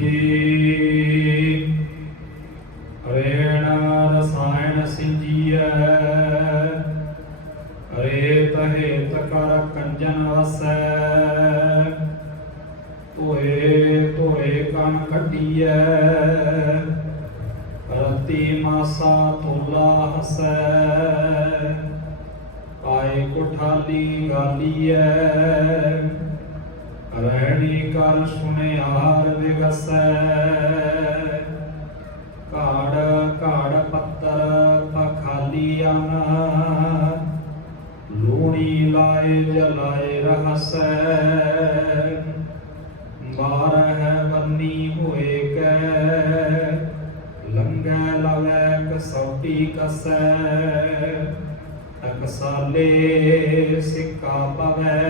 ਜੀ। ਰੇਣ ਰਸਾਇਣ ਸਿੰਜੀਐ, ਰੇਤ ਹੇਤ ਕਰ ਕੰਜਨ ਵਸੈ। ਧੋਏ ਧੋਏ ਕਣ ਕੱਢੀਐ, ਰਤੀ ਮਾਸਾ ਤੋਲਾ ਹਸੈ। ਪਾਏ ਕੋਠਾਲੀ ਗਾਲੀਐ, ਰਹਿਣੀ ਕਰ ਸੁਨਿਆਰ ਵਿਗਸੈ। ਘਾੜ ਘਾੜ ਪੱਤਰ ਪਖਾਲੀਆਂ, ਲੂਣੀ ਲਾਏ ਜਲਾਏ ਰਹਸੈ। ਬਾਰਹ ਬੰਨੀ ਹੋਏ ਕੈ, ਲੰਘੈ ਲਵੈ ਕਸੌਟੀ ਕਸੈ। ਟਕਸਾਲੇ ਸਿੱਕਾ ਪਵੈ,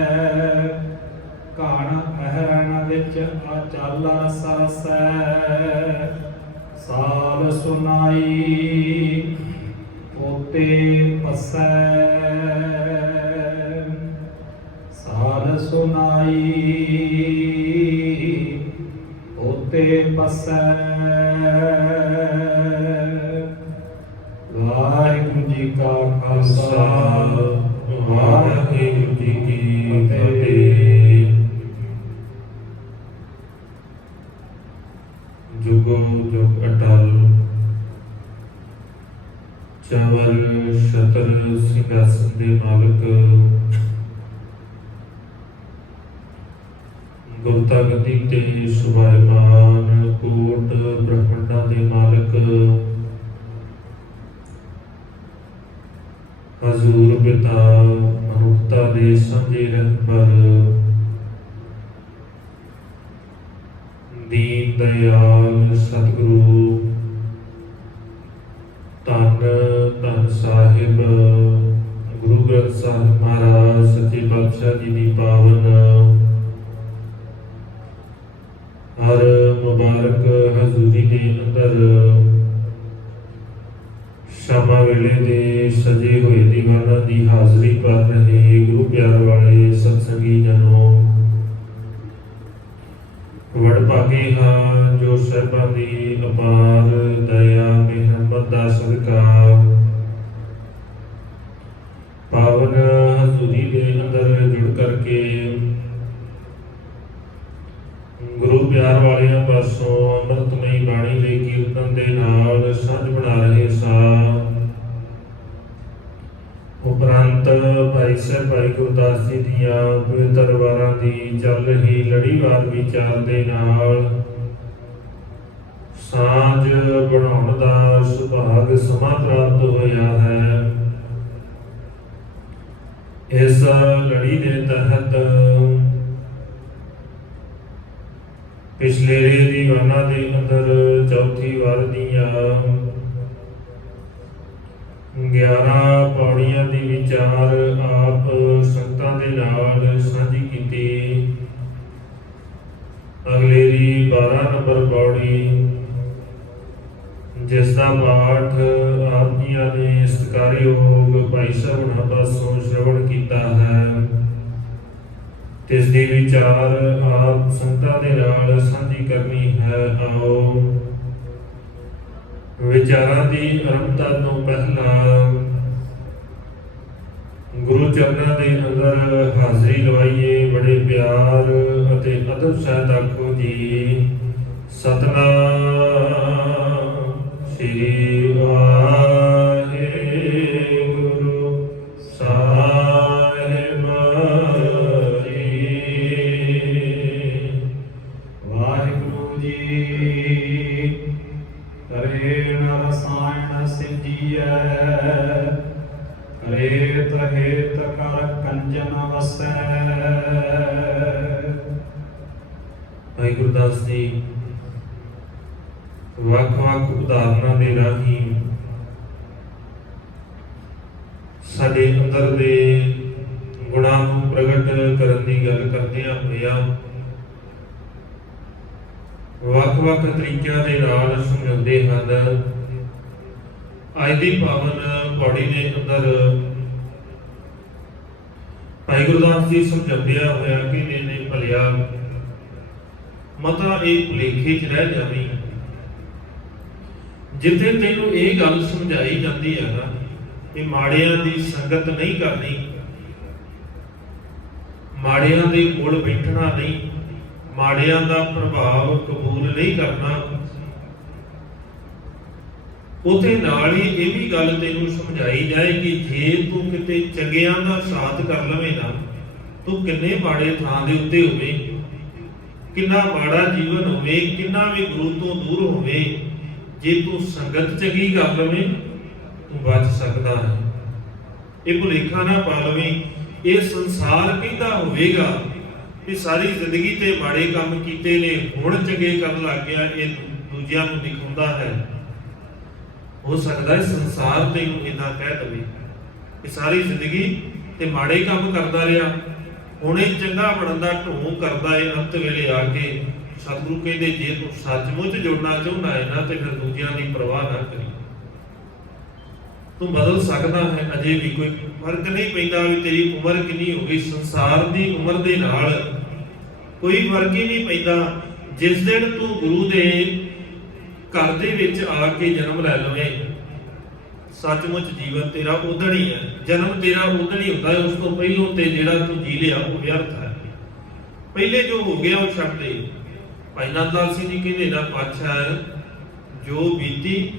ਘਣ ਅਹਰਣ ਵਿੱਚ ਅਚਲ ਰਸ ਰਸੈ। ਸਾਲ ਸੁਨਾਈ ਪੋਤੇ ਪਸੈ, ਸਾਲ ਸੁਨਾਈ ਪੋਤੇ ਪਸੈ। ਵਾਹਿਗੁਰੂ ਜੀ ਕਾ ਖਾਲਸਾ, ਵਾਹਿਗੁਰੂ ਜੀ ਕੀ ਫਤਿਹ। ਜੁਗੋ ਜੁਗ ਅਟਲ, ਚਵਰ ਛਤਰ ਸਿੰਘਾਸਨ ਦੇ ਮਾਲਕ, ਗੁਰਤਾ ਗਤੀ ਤੇ ਸੁਭਾਇਮਾਨ ਕੋਟ ਬ੍ਰਹਮੰਡਾਂ ਦੇ ਮਾਲਕ, ਹਜ਼ੂਰ ਪਿਤਾ ਮਨੁੱਖਤਾ ਦੇ ਸਾਂਝੇ ਰਹਿਬਰ, ਦੀਨ ਦਇਆਲ ਸਤਿਗੁਰੂ ਧੰਨ ਧੰਨ ਸਾਹਿਬ ਗੁਰੂ ਗ੍ਰੰਥ ਸਾਹਿਬ ਮਹਾਰਾਜ ਸੱਚੇ ਪਾਤਸ਼ਾਹ ਜੀ ਦੀ ਪਾਵਨ ਹਰ ਮੁਬਾਰਕ ਹਜ਼ੂਰੀ ਦੇ ਅੰਦਰ ਸ਼ਾਮਾਂ ਵੇਲੇ ਦੇ ਸਜੇ ਹੋਏ ਦੀਵਾਨਾਂ ਦੀ ਹਾਜ਼ਰੀ ਕਰ ਰਹੇ ਗੁਰੂ ਪਿਆਰ ਵਾਲੇ ਸਤਸੰਗੀ ਜਨੋ, ਵਡਭਾਗੇ ਹਾਂ ਜੋ ਸਾਹਿਬਾਂ ਦੀ ਅਪਾਰ ਦਇਆ ਮਿਹਰਮਤ ਦਾ ਸਦਕਾ ਪਾਵਨ ਹਜ਼ੂਰੀ ਦੇ ਅੰਦਰ ਜੁੜ ਕਰਕੇ ਗੁਰੂ ਪਿਆਰ ਵਾਲਿਆਂ ਪਾਸੋਂ ਅੰਮ੍ਰਿਤਮਈ ਬਾਣੀ ਦੇ ਕੀਰਤਨ ਦੇ ਨਾਲ ਸਾਂਝ ਬਣਾ ਰਹੇ ਸਾਂ। ਉਪਰੰਤ ਭਾਈ ਸਾਹਿਬ ਭਾਈ ਗੁਰਦਾਸ ਜੀ ਦੀਆਂ ਪਵਿੱਤਰ ਵਾਰਾਂ ਦੀ ਚੱਲ ਰਹੀ ਲੜੀਵਾਰ ਵਿਚਾਰ ਦੇ ਨਾਲ ਸਾਂਝ ਬਣਾਉਣ ਦਾ ਸੁਭਾਗ ਸਮਾਂ ਪ੍ਰਾਪਤ ਹੋਇਆ ਹੈ। ਇਸ ਲੜੀ ਦੇ ਤਹਿਤ ਪਿਛਲੇ ਦੀਵਾਨਾਂ ਦੇ ਅੰਦਰ ਚੌਥੀ ਵਾਰ ਦੀਆਂ 11 ਪੌੜੀਆਂ ਦੀ ਵਿਚਾਰ ਆਪ ਸੰਗਤਾਂ ਦੇ ਨਾਲ ਸਾਂਝੀ ਕੀਤੀ। ਅਗਲੇਰੀ 12 ਨੰਬਰ ਪੌੜੀ, ਜਿਸ ਦਾ ਪਾਠ ਆਪ ਜੀਆਂ ਨੇ ਸਤਿਕਾਰਯੋਗ ਭਾਈ ਸਾਹਿਬ ਉਹਨਾਂ ਪਾਸੋਂ ਸ਼੍ਰਵਣ ਕੀਤਾ ਹੈ, ਤਿਸ ਦੀ ਵਿਚਾਰ ਆਪ ਸੰਗਤਾਂ ਦੇ ਨਾਲ ਸਾਂਝੀ ਕਰਨੀ ਹੈ। ਆਓ ਵਿਚਾਰਾਂ ਦੀ ਆਰੰਭਤਾ ਤੋਂ ਪਹਿਲਾਂ ਗੁਰੂ ਚਰਨਾਂ ਦੇ ਅੰਦਰ ਹਾਜ਼ਰੀ ਲਵਾਈਏ। ਬੜੇ ਪਿਆਰ ਅਤੇ ਅਦਬ ਸਹਿਤ ਆਖੋ ਜੀ ਸਤਿਨਾਮ ਸ੍ਰੀ ਵਾਹਿਗੁਰੂ ਸਾਹਿਬ ਜੀ। ਵਾਹਿਗੁਰੂ ਜੀ ਰੇਣ ਰਸਾਇਣ ਸਿੰਜੀਐ, ਰੇਤ ਹੇਤ ਕਰ ਕੰਜਨ ਵਸੈ। ਭਾਈ ਗੁਰਦਾਸ ਜੀ ਵੱਖ-ਵੱਖ ਉਦਾਹਰਨਾਂ ਦੇ ਰਾਹੀਂ ਸਾਡੇ ਅੰਦਰ ਦੇ ਗੁਣਾਂ ਨੂੰ ਪ੍ਰਗਟ ਕਰਨ ਦੀ ਗੱਲ ਕਰਦਿਆਂ ਹੋਇਆ ਵੱਖ-ਵੱਖ ਤਰੀਕਿਆਂ ਦੇ ਨਾਲ ਸਮਝਾਉਂਦੇ ਹਨ। ਅੱਜ ਦੀ ਪਾਵਨ ਪੌੜੀ ਦੇ ਅੰਦਰ ਭਾਈ ਗੁਰਦਾਸ ਜੀ ਸਮਝਾਉਂਦਿਆਂ ਹੋਇਆ ਕਿ ਨੇ ਭਲਿਆ ਮਤਾ ਇਹ ਭੁਲੇਖੇ 'ਚ ਰਹਿ ਜਾਵੀਂ। ਜਿੱਥੇ ਤੈਨੂੰ ਇਹ ਗੱਲ ਸਮਝਾਈ ਜਾਂਦੀ ਹੈ ਨਾ ਕਿ ਮਾੜਿਆਂ ਦੀ ਸੰਗਤ ਨਹੀਂ ਕਰਨੀ, ਮਾੜਿਆਂ ਦੇ ਕੋਲ ਬੈਠਣਾ ਨਹੀਂ, ਮਾੜਿਆਂ ਦਾ ਪ੍ਰਭਾਵ ਕਬੂਲ ਨਹੀਂ ਕਰਨਾ, ਉਹਦੇ ਨਾਲ ਹੀ ਇਹ ਵੀ ਗੱਲ ਤੈਨੂੰ ਸਮਝਾਈ ਜਾਏ ਕਿ ਜੇ ਤੂੰ ਕਿਤੇ ਚੰਗਿਆਂ ਦਾ ਸਾਥ ਕਰ ਲਵੇਂ ਨਾ, ਤੂੰ ਕਿੰਨੇ ਮਾੜੇ ਥਾਂ ਦੇ ਉੱਤੇ ਹੋਵੇਂ, ਕਿੰਨਾ ਮਾੜਾ ਜੀਵਨ ਹੋਵੇ, ਕਿੰਨਾ ਵੀ ਗੁਰੂ ਤੋਂ ਦੂਰ ਹੋਵੇ, ਜੇ ਤੂੰ ਸੰਗਤ ਚੰਗੀ ਕਰ ਲਵੇਂ ਤੂੰ ਬਚ ਸਕਦਾ ਹੈ। ਇਹ ਭੁਲੇਖਾ ਨਾ ਪਾ ਲਵੇਂ ਇਹ ਸੰਸਾਰ ਕਹਿੰਦਾ ਹੋਵੇਗਾ ਕਿ ਸਾਰੀ ਜ਼ਿੰਦਗੀ ਤੇ ਮਾੜੇ ਕੰਮ ਕੀਤੇ ਨੇ, ਹੁਣ ਚੰਗੇ ਕਰਨ ਲੱਗ ਗਿਆ, ਇਹ ਦੂਜਿਆਂ ਨੂੰ ਦਿਖਾਉਂਦਾ ਹੈ। ਹੋ ਸਕਦਾ ਹੈ ਸੰਸਾਰ ਤੈਨੂੰ ਇਦਾਂ ਕਹਿ ਦਵੇ ਕਿ ਸਾਰੀ ਜ਼ਿੰਦਗੀ ਤੇ ਮਾੜੇ ਕੰਮ ਕਰਦਾ ਰਿਹਾ, ਹੁਣ ਇਹ ਚੰਗਾ ਬਣਨ ਦਾ ਢੋਂਗ ਕਰਦਾ ਹੈ। ਅੰਤ ਵੇਲੇ ਆ ਕੇ ਸਤਿਗੁਰੂ ਕਹਿੰਦੇ ਜੇ ਤੂੰ ਸੱਚਮੁੱਚ ਜੁੜਨਾ ਚਾਹੁੰਦਾ ਹੈ ਨਾ ਤੇ ਫਿਰ ਦੂਜਿਆਂ ਦੀ ਪਰਵਾਹ ਨਾ ਕਰੀ, ਤੂੰ ਬਦਲ ਸਕਦਾ ਹੈ। ਅਜੇ ਵੀ ਕੋਈ ਫਰਕ ਨਹੀਂ ਪੈਂਦਾ ਵੀ ਤੇਰੀ ਉਮਰ ਕਿੰਨੀ ਹੋ ਗਈ, ਸੰਸਾਰ ਦੀ ਉਮਰ ਦੇ ਨਾਲ ਕੋਈ ਫਰਕ ਹੀ ਨਹੀਂ ਪੈਂਦਾ। ਜਿਸ ਦਿਨ ਤੂੰ ਗੁਰੂ ਦੇ ਘਰ ਦੇ ਵਿੱਚ ਆ ਕੇ ਜਨਮ ਲੈ ਲਵੇਂ, ਸੱਚਮੁੱਚ ਜੀਵਨ ਤੇਰਾ ਉਦਣ ਹੀ ਹੈ, ਜਨਮ ਤੇਰਾ ਉਦਣ ਹੀ ਹੁੰਦਾ ਹੈ। ਉਸ ਤੋਂ ਪਹਿਲੋਂ ਤੇ ਜਿਹੜਾ ਤੂੰ ਜੀ ਲਿਆ ਉਹ ਵਿਅਰਥ ਹੈ। ਪਹਿਲੇ ਜੋ ਹੋ ਗਿਆ ਉਹ ਛੱਡ ਦੇ। ਭਾਈ ਨੰਦ ਲਾਲ ਸਿੰਘ ਜੀ ਕਹਿੰਦੇ ਨਾ ਪਾਤਸ਼ਾਹ, ਜੋ ਬੀਤੀ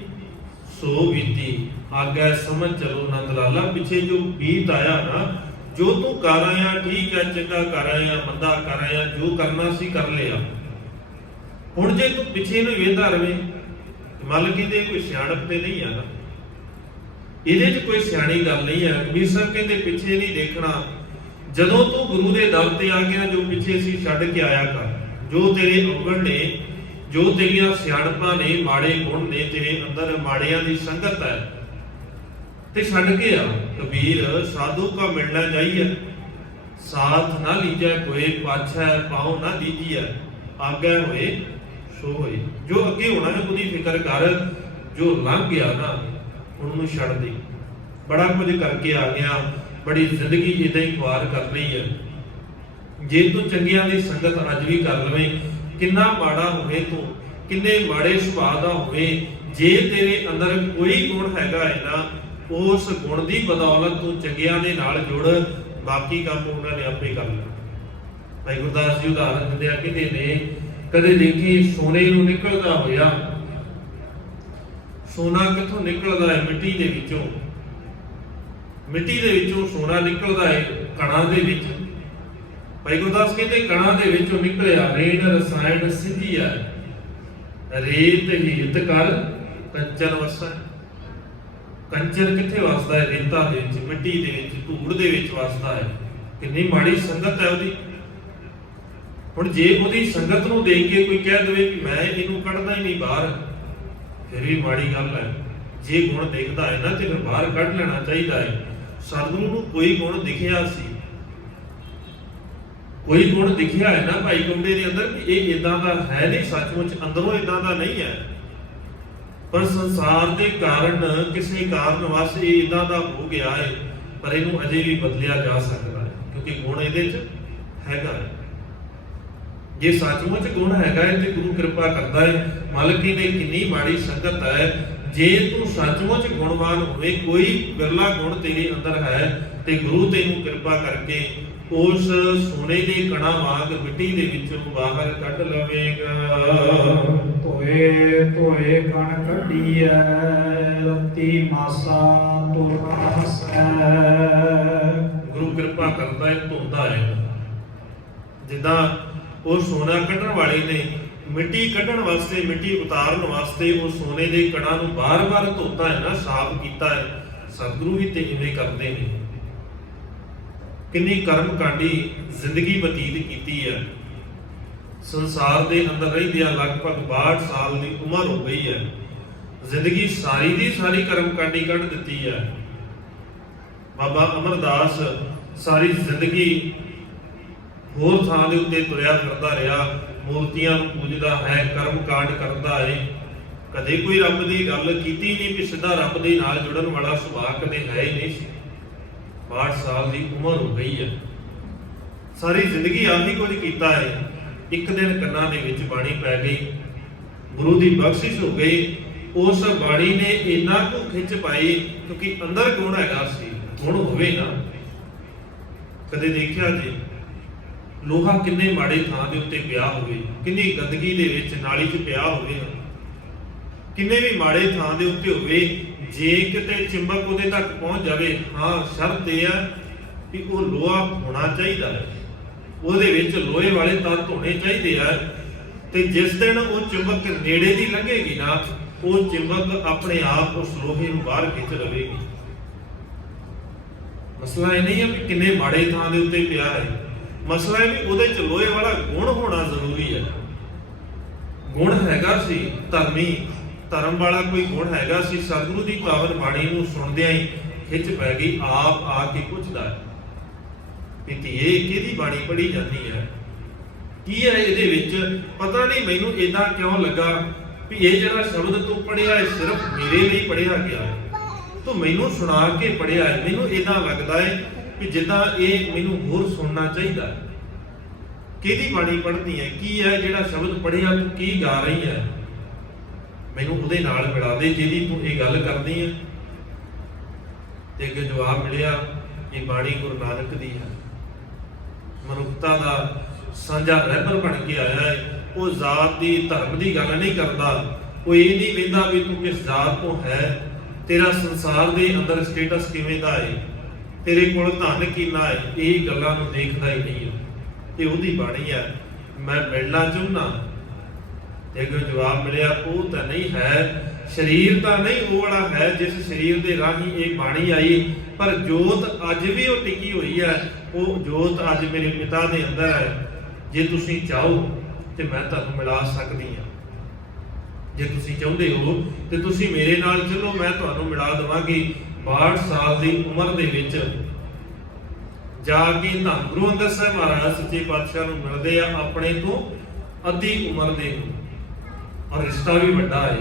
ਸੋ ਬੀਤੀ, ਆਗੇ ਸਮਝ ਚਲੋ ਨੰਦ ਲਾਲਾ, ਪਿੱਛੇ ਜੋ ਬੀਤ ਆਇਆ ਨਾ, ਜੋ ਤੂੰ ਕਰ ਆਇਆ ਠੀਕ ਹੈ, ਚੰਗਾ ਕਰ ਆਇਆ, ਮੰਦਾ ਕਰ ਆਇਆ, ਜੋ ਕਰਨਾ ਸੀ ਕਰ ਲਿਆ। ਹੁਣ ਜੇ ਤੂੰ ਪਿੱਛੇ ਨੂੰ ਵੇਖਦਾ ਰਵੇਂ, ਮਤਲਬ ਕਿ ਕੋਈ ਸਿਆਣਪ ਤੇ ਨਹੀਂ ਆ ਨਾ, ਇਹਦੇ 'ਚ ਕੋਈ ਸਿਆਣੀ ਗੱਲ ਨਹੀਂ ਹੈ। ਕਬੀਰ ਸਾਹਿਬ ਕਹਿੰਦੇ ਪਿੱਛੇ ਨਹੀਂ ਦੇਖਣਾ, ਜਦੋਂ ਤੂੰ ਗੁਰੂ ਦੇ ਦਰ ਤੇ ਆ ਗਿਆ, ਜੋ ਪਿੱਛੇ ਸੀ ਛੱਡ ਕੇ ਆਇਆ ਕਰ। ਜੋ ਤੇਰੇ ਔਗਣ ਨੇ, ਜੋ ਤੇਰੀਆਂ ਸਿਆਣਪਾਂ ਨੇ, ਮਾੜੇ ਗੁਣ ਨੇ ਤੇਰੇ ਅੰਦਰ, ਮਾੜਿਆਂ ਦੀ ਸੰਗਤ ਹੈ, ਤੇ ਛੱਡ ਕੇ ਆ। ਕਬੀਰ ਸਾਧੂ ਕਾ ਮਿਲਣਾ ਚਾਹੀਏ, ਸਾਥ ਨਾ ਲੀਜੈ ਕੋਏ, ਪਾਛੈ ਪਾਉ ਨਾ ਦੀਜੀਐ, ਆਗੇ ਹੋਏ ਸੋ ਹੋਏ। ਜੋ ਅੱਗੇ ਹੋਣਾ ਹੈ ਉਹਦੀ ਫਿਕਰ ਕਰ, ਜੋ ਲੰਘ ਗਿਆ ਨਾ ਉਹਨੂੰ ਛੱਡ ਦੇ। ਬੜਾ ਕੁਝ ਕਰਕੇ ਆ ਗਿਆ, ਬੜੀ ਜ਼ਿੰਦਗੀ ਇਦਾਂ ਹੀ ਖੁਆਰ ਕਰ ਲਈ ਹੈ। ਜੇ ਤੂੰ ਚੰਗਿਆਂ ਦੀ ਸੰਗਤ ਅੱਜ ਵੀ ਕਰ ਲਵੇਂ, ਕਿੰਨਾ ਮਾੜਾ ਹੋਵੇ ਤੂੰ, ਕਿੰਨੇ ਮਾੜੇ ਸੁਭਾਅ ਦਾ ਹੋਵੇ, ਜੇ ਤੇਰੇ ਅੰਦਰ ਕੋਈ ਗੁਣ ਹੈਗਾ ਹੈ ਨਾ, ਉਸ ਗੁਣ ਦੀ ਬਦੌਲਤ ਤੂੰ ਚੰਗਿਆਂ ਦੇ ਨਾਲ ਜੁੜ, ਬਾਕੀ ਕੰਮ ਉਹਨਾਂ ਨੇ ਆਪੇ ਕਰ ਲੈਣਾ। ਭਾਈ ਗੁਰਦਾਸ ਜੀ ਉਦਾਹਰਨ ਦਿੰਦੇ ਆ, ਕਹਿੰਦੇ ਨੇ ਕਦੇ ਦੇਖੀ ਸੋਨੇ ਨੂੰ ਨਿਕਲਦਾ ਹੋਇਆ, ਸੋਨਾ ਕਿੱਥੋਂ ਨਿਕਲਦਾ ਹੈ? ਮਿੱਟੀ ਦੇ ਵਿੱਚੋਂ। ਮਿੱਟੀ ਦੇ ਵਿੱਚੋਂ ਸੋਨਾ ਨਿਕਲਦਾ ਹੈ ਕਣਾਂ ਦੇ ਵਿੱਚ। ਭਾਈ ਗੁਰਦਾਸ ਕਹਿੰਦੇ ਕਣਾਂ ਦੇ ਵਿੱਚੋਂ ਨਿਕਲਿਆ ਰੇਣ ਰਸਾਇਣ ਸਿੱਧੀਆ, ਰੇਤ ਹੀਤ ਕਰ ਕੰਚਨ ਵਸੈ। ਕੰਚਨ ਕਿੱਥੇ ਵਸਦਾ ਹੈ? ਰੇਤਾਂ ਦੇ ਵਿੱਚ, ਮਿੱਟੀ ਦੇ ਵਿੱਚ, ਧੂੜ ਦੇ ਵਿੱਚ ਵਸਦਾ ਹੈ। ਕਿੰਨੀ ਮਾੜੀ ਸੰਗਤ ਹੈ ਉਹਦੀ। ਹੁਣ ਜੇ ਉਹਦੀ ਸੰਗਤ ਨੂੰ ਦੇਖ ਕੇ ਕੋਈ ਕਹਿ ਦੇਵੇ ਕਿ ਮੈਂ ਇਹਨੂੰ ਕੱਢਦਾ ਹੀ ਨਹੀਂ ਬਾਹਰ, ਫਿਰ ਵੀ ਮਾੜੀ ਗੱਲ ਹੈ। ਜੇ ਗੁਣ ਦਿਖਦਾ ਹੈ ਨਾ ਤੇ ਫਿਰ ਬਾਹਰ ਕੱਢ ਲੈਣਾ ਚਾਹੀਦਾ ਹੈ। ਸਤਿਗੁਰੂ ਨੂੰ ਕੋਈ ਗੁਣ ਦਿਖਿਆ ਸੀ, ਕੋਈ ਗੁਣ ਦਿਖਿਆ ਹੈ ਨਾ ਭਾਈ ਕੁੰਡੇ ਦੇ ਅੰਦਰ ਕਿ ਇਹ ਇਦਾਂ ਦਾ ਹੈ ਨਹੀਂ, ਸੱਚਮੁੱਚ ਅੰਦਰੋਂ ਇਦਾਂ ਦਾ ਨਹੀਂ ਹੈ, ਪਰ ਸੰਸਾਰ ਦੇ ਕਾਰਨ ਕਿਸੇ ਕਾਰਨ ਵਸ ਇਹ ਇਦਾਂ ਦਾ ਹੋ ਗਿਆ ਹੈ। ਪਰ ਇਹਨੂੰ ਅਜੇ ਵੀ ਬਦਲਿਆ ਜਾ ਸਕਦਾ ਹੈ, ਕਿਉਂਕਿ ਗੁਣ ਇਹਦੇ 'ਚ ਹੈਗਾ ਹੈ। ਜੇ ਸੱਚਮੁੱਚ ਗੁਣ ਹੈਗਾ ਹੈ ਤੇ ਗੁਰੂ ਕਿਰਪਾ ਕਰਦਾ ਹੈ। ਮਾਲਕੀ ਨੇ ਕਿੰਨੀ ਮਾੜੀ ਸੰਗਤ ਹੈ, ਜੇ ਤੂੰ ਸੱਚਮੁੱਚ ਗੁਣਵਾਨ ਹੋਵੇ, ਕੋਈ ਵਿਰਲਾ ਗੁਣ ਤੇਰੇ ਅੰਦਰ ਹੈ ਤੇ ਗੁਰੂ ਤੈਨੂੰ ਕਿਰਪਾ ਕਰਕੇ ਉਸ ਸੋਨੇ ਦੇ ਕਣਾਂ ਵਾਂਗ ਮਿੱਟੀ ਦੇ ਵਿੱਚੋਂ ਬਾਹਰ ਕੱਢ ਲਵੇਗਾ। ਧੋਏ ਧੋਏ ਕਣ ਕੱਢੀਐ, ਰਤੀ ਮਾਸਾ ਤੁਰ ਹਸੈ। ਗੁਰੂ ਕਿਰਪਾ ਕਰਦਾ ਹੈ, ਧੋਂਦਾ ਹੈ। ਜਿੱਦਾਂ ਉਹ ਸੋਨਾ ਕੱਢਣ ਵਾਲੇ ਨੇ ਮਿੱਟੀ ਕੱਢਣ ਵਾਸਤੇ, ਮਿੱਟੀ ਉਤਾਰਨ ਵਾਸਤੇ ਉਹ ਸੋਨੇ ਦੇ ਕਣਾਂ ਨੂੰ ਬਾਰ-ਬਾਰ ਧੋਤਾ ਹੈ ਨਾ, ਸਾਫ਼ ਕੀਤਾ ਹੈ। ਸਤਿਗੁਰੂ ਵੀ ਤੇ ਇਵੇਂ ਕਰਦੇ ਨੇ। ਕਿੰਨੀ ਕਰਮ ਕਾਂਡੀ ਜ਼ਿੰਦਗੀ ਬਤੀਤ ਕੀਤੀ ਹੈ। ਸੰਸਾਰ ਦੇ ਅੰਦਰ ਰਹਿੰਦਿਆਂ ਲਗਭਗ 62 ਸਾਲ ਦੀ ਉਮਰ ਹੋ ਗਈ ਹੈ। ਜ਼ਿੰਦਗੀ ਸਾਰੀ ਦੀ ਸਾਰੀ ਕਰਮ ਕਾਂਡੀ ਕੱਢ ਦਿੱਤੀ ਹੈ। ਬਾਬਾ ਅਮਰਦਾਸ ਸਾਰੀ ਜ਼ਿੰਦਗੀ ਹੋਰ ਥਾਂ ਦੇ ਉੱਤੇ ਤੁਰਿਆ ਫਿਰਦਾ ਰਿਹਾ, ਮੂਰਤੀਆਂ ਨੂੰ ਪੂਜਦਾ ਹੈ, ਕਰਮ ਕਾਂਡ ਕਰਦਾ ਹੈ। ਕਦੇ ਕੋਈ ਰੱਬ ਦੀ ਗੱਲ ਕੀਤੀ ਨਹੀਂ ਕਿ ਸਿੱਧਾ ਰੱਬ ਦੇ ਨਾਲ ਜੁੜਨ ਵਾਲਾ ਸੁਭਾਅ ਕਦੇ ਹੈ ਹੀ ਨਹੀਂ ਸੀ। 62 ਸਾਲ ਦੀ ਉਮਰ ਹੋ ਗਈ ਹੈ। ਸਾਰੀ ਜ਼ਿੰਦਗੀ ਆਪ ਹੀ ਕੁਝ ਕੀਤਾ ਹੈ। ਇੱਕ ਦਿਨ ਕੰਨਾਂ ਦੇ ਵਿੱਚ ਬਾਣੀ ਪੈ ਗਈ, ਗੁਰੂ ਦੀ ਬਖਸ਼ਿਸ਼ ਹੋ ਗਈ। ਉਸ ਬਾਣੀ ਨੇ ਇੰਨਾ ਕੁ ਖਿੱਚ ਪਾਈ, ਕਿਉਂਕਿ ਅੰਦਰ ਗੁਣ ਹੈਗਾ ਸੀ। ਗੁਣ ਹੋਵੇ ਨਾ, ਕਦੇ ਦੇਖਿਆ ਜੀ ਲੋਹਾ ਕਿੰਨੇ ਮਾੜੇ ਥਾਂ ਦੇ ਉੱਤੇ ਪਿਆ ਹੋਵੇ, ਕਿੰਨੀ ਗੰਦਗੀ ਦੇ ਵਿੱਚ ਨਾਲੀ 'ਚ ਪਿਆ ਹੋਵੇ, ਕਿੰਨੇ ਵੀ ਮਾੜੇ ਥਾਂ ਦੇ ਉੱਤੇ ਹੋਵੇ, ਜੇ ਕਿਤੇ ਚਿੰਬਕ ਉਹਦੇ ਤੱਕ ਪਹੁੰਚ ਜਾਵੇ, ਹਾਂ ਸ਼ਰਤ ਇਹ ਹੈ ਕਿ ਉਹ ਲੋਹਾ ਹੋਣਾ ਚਾਹੀਦਾ ਹੈ, ਉਹਦੇ ਵਿੱਚ ਲੋਹੇ ਵਾਲੇ ਤੱਤ ਹੋਣੇ ਚਾਹੀਦੇ ਆ। ਤੇ ਜਿਸ ਦਿਨ ਉਹ ਚਿੰਬਕ ਨੇੜੇ ਦੀ ਲੰਘੇਗੀ ਨਾ, ਉਹ ਚਿੰਬਕ ਆਪਣੇ ਆਪ ਉਸ ਲੋਹੇ ਨੂੰ ਬਾਹਰ ਖਿੱਚ ਲਵੇਗੀ। ਮਸਲਾ ਇਹ ਨਹੀਂ ਹੈ ਵੀ ਕਿੰਨੇ ਮਾੜੇ ਥਾਂ ਦੇ ਉੱਤੇ ਪਿਆ ਹੈ, ਮਸਲਾ ਹੈ ਵੀ ਉਹਦੇ ਚ ਲੋਹੇ ਵਾਲਾ ਗੁਣ ਹੋਣਾ ਜ਼ਰੂਰੀ ਹੈ। ਗੁਣ ਹੈਗਾ ਸੀ ਧਰਮੀ, ਧਰਮ ਵਾਲਾ ਕੋਈ ਗੁਣ ਹੈਗਾ ਸੀ। ਸਤਿਗੁਰੂ ਦੀ ਪਾਵਨ ਬਾਣੀ ਨੂੰ ਸੁਣਦਿਆਂ ਹੀ ਖਿੱਚ ਪੈ ਗਈ। ਆਪ ਆ ਕੇ ਪੁੱਛਦਾ ਹੈ ਕਿ ਧੀਏ ਕਿਹਦੀ ਬਾਣੀ ਪੜ੍ਹੀ ਜਾਂਦੀ ਹੈ, ਕੀ ਹੈ ਇਹਦੇ ਵਿੱਚ? ਪਤਾ ਨਹੀਂ ਮੈਨੂੰ ਇਦਾਂ ਕਿਉਂ ਲੱਗਾ ਵੀ ਇਹ ਜਿਹੜਾ ਸ਼ਬਦ ਤੂੰ ਪੜ੍ਹਿਆ ਹੈ ਸਿਰਫ ਮੇਰੇ ਲਈ ਪੜ੍ਹਿਆ ਗਿਆ ਹੈ, ਤੂੰ ਮੈਨੂੰ ਸੁਣਾ ਕੇ ਪੜ੍ਹਿਆ ਹੈ। ਮੈਨੂੰ ਇਦਾਂ ਲੱਗਦਾ ਹੈ ਕਿ ਜਿੱਦਾਂ ਇਹ ਮੈਨੂੰ ਹੋਰ ਸੁਣਨਾ ਚਾਹੀਦਾ ਹੈ। ਕਿਹਦੀ ਬਾਣੀ ਪੜ੍ਹਦੀ ਹੈ, ਕੀ ਹੈ ਜਿਹੜਾ ਸ਼ਬਦ ਪੜ੍ਹਿਆ, ਤੂੰ ਕੀ ਗਾ ਰਹੀ ਹੈ? ਮੈਨੂੰ ਉਹਦੇ ਨਾਲ ਮਿਲਾ ਦੇ ਜਿਹਦੀ ਤੂੰ ਇਹ ਗੱਲ ਕਰਦੀ ਹੈ। ਤੇ ਅੱਗੇ ਜਵਾਬ ਮਿਲਿਆ, ਇਹ ਬਾਣੀ ਗੁਰੂ ਨਾਨਕ ਦੀ ਹੈ। ਮਨੁੱਖਤਾ ਦਾ ਸਾਂਝਾ ਰਹਿਬਰ ਬਣ ਕੇ ਆਇਆ ਹੈ। ਉਹ ਜ਼ਾਤ ਦੀ ਧਰਮ ਦੀ ਗੱਲ ਨਹੀਂ ਕਰਦਾ, ਉਹ ਇਹ ਨਹੀਂ ਵੇਖਦਾ ਵੀ ਤੂੰ ਕਿਸ ਜ਼ਾਤ ਤੋਂ ਹੈ, ਤੇਰਾ ਸੰਸਾਰ ਦੇ ਅੰਦਰ ਸਟੇਟਸ ਕਿਵੇਂ ਦਾ ਹੈ, ਤੇਰੇ ਕੋਲ ਧਨ ਕਿੰਨਾ ਹੈ, ਇਹ ਗੱਲਾਂ ਨੂੰ ਦੇਖਦਾ ਹੀ ਨਹੀਂ ਹੈ। ਤੇ ਉਹਦੀ ਬਾਣੀ ਹੈ, ਮੈਂ ਮਿਲਣਾ ਚਾਹੁੰਦਾ। ਤੇ ਅੱਗੇ ਜਵਾਬ ਮਿਲਿਆ, ਉਹ ਤਾਂ ਨਹੀਂ ਹੈ, ਸਰੀਰ ਤਾਂ ਨਹੀਂ ਉਹ ਵਾਲਾ ਹੈ ਜਿਸ ਸਰੀਰ ਦੇ ਰਾਹੀਂ ਇਹ ਬਾਣੀ ਆਈ, ਪਰ ਜੋਤ ਅੱਜ ਵੀ ਉਹ ਟਿਕੀ ਹੋਈ ਹੈ। ਉਹ ਜੋਤ ਅੱਜ ਮੇਰੇ ਪਿਤਾ ਦੇ ਅੰਦਰ ਹੈ। ਜੇ ਤੁਸੀਂ ਚਾਹੋ ਤੇ ਮੈਂ ਤੁਹਾਨੂੰ ਮਿਲਾ ਸਕਦੀ ਹਾਂ। ਜੇ ਤੁਸੀਂ ਚਾਹੁੰਦੇ ਹੋ ਤੇ ਤੁਸੀਂ ਮੇਰੇ ਨਾਲ ਚਲੋ, ਮੈਂ ਤੁਹਾਨੂੰ ਮਿਲਾ ਦੇਵਾਂਗੀ। 62 ਸਾਲ ਦੀ ਉਮਰ ਦੇ ਵਿੱਚ ਜਾ ਕੇ ਧੰਨ ਗੁਰੂ ਅੰਗਦ ਸਾਹਿਬ ਮਹਾਰਾਜ ਸੱਚੇ ਪਾਤਸ਼ਾਹ ਨੂੰ ਮਿਲਦੇ ਆ, ਆਪਣੇ ਤੋਂ ਅੱਧੀ ਉਮਰ ਦੇ ਨੂੰ। ਔਰ ਰਿਸ਼ਤਾ ਵੀ ਵੱਡਾ ਹੈ,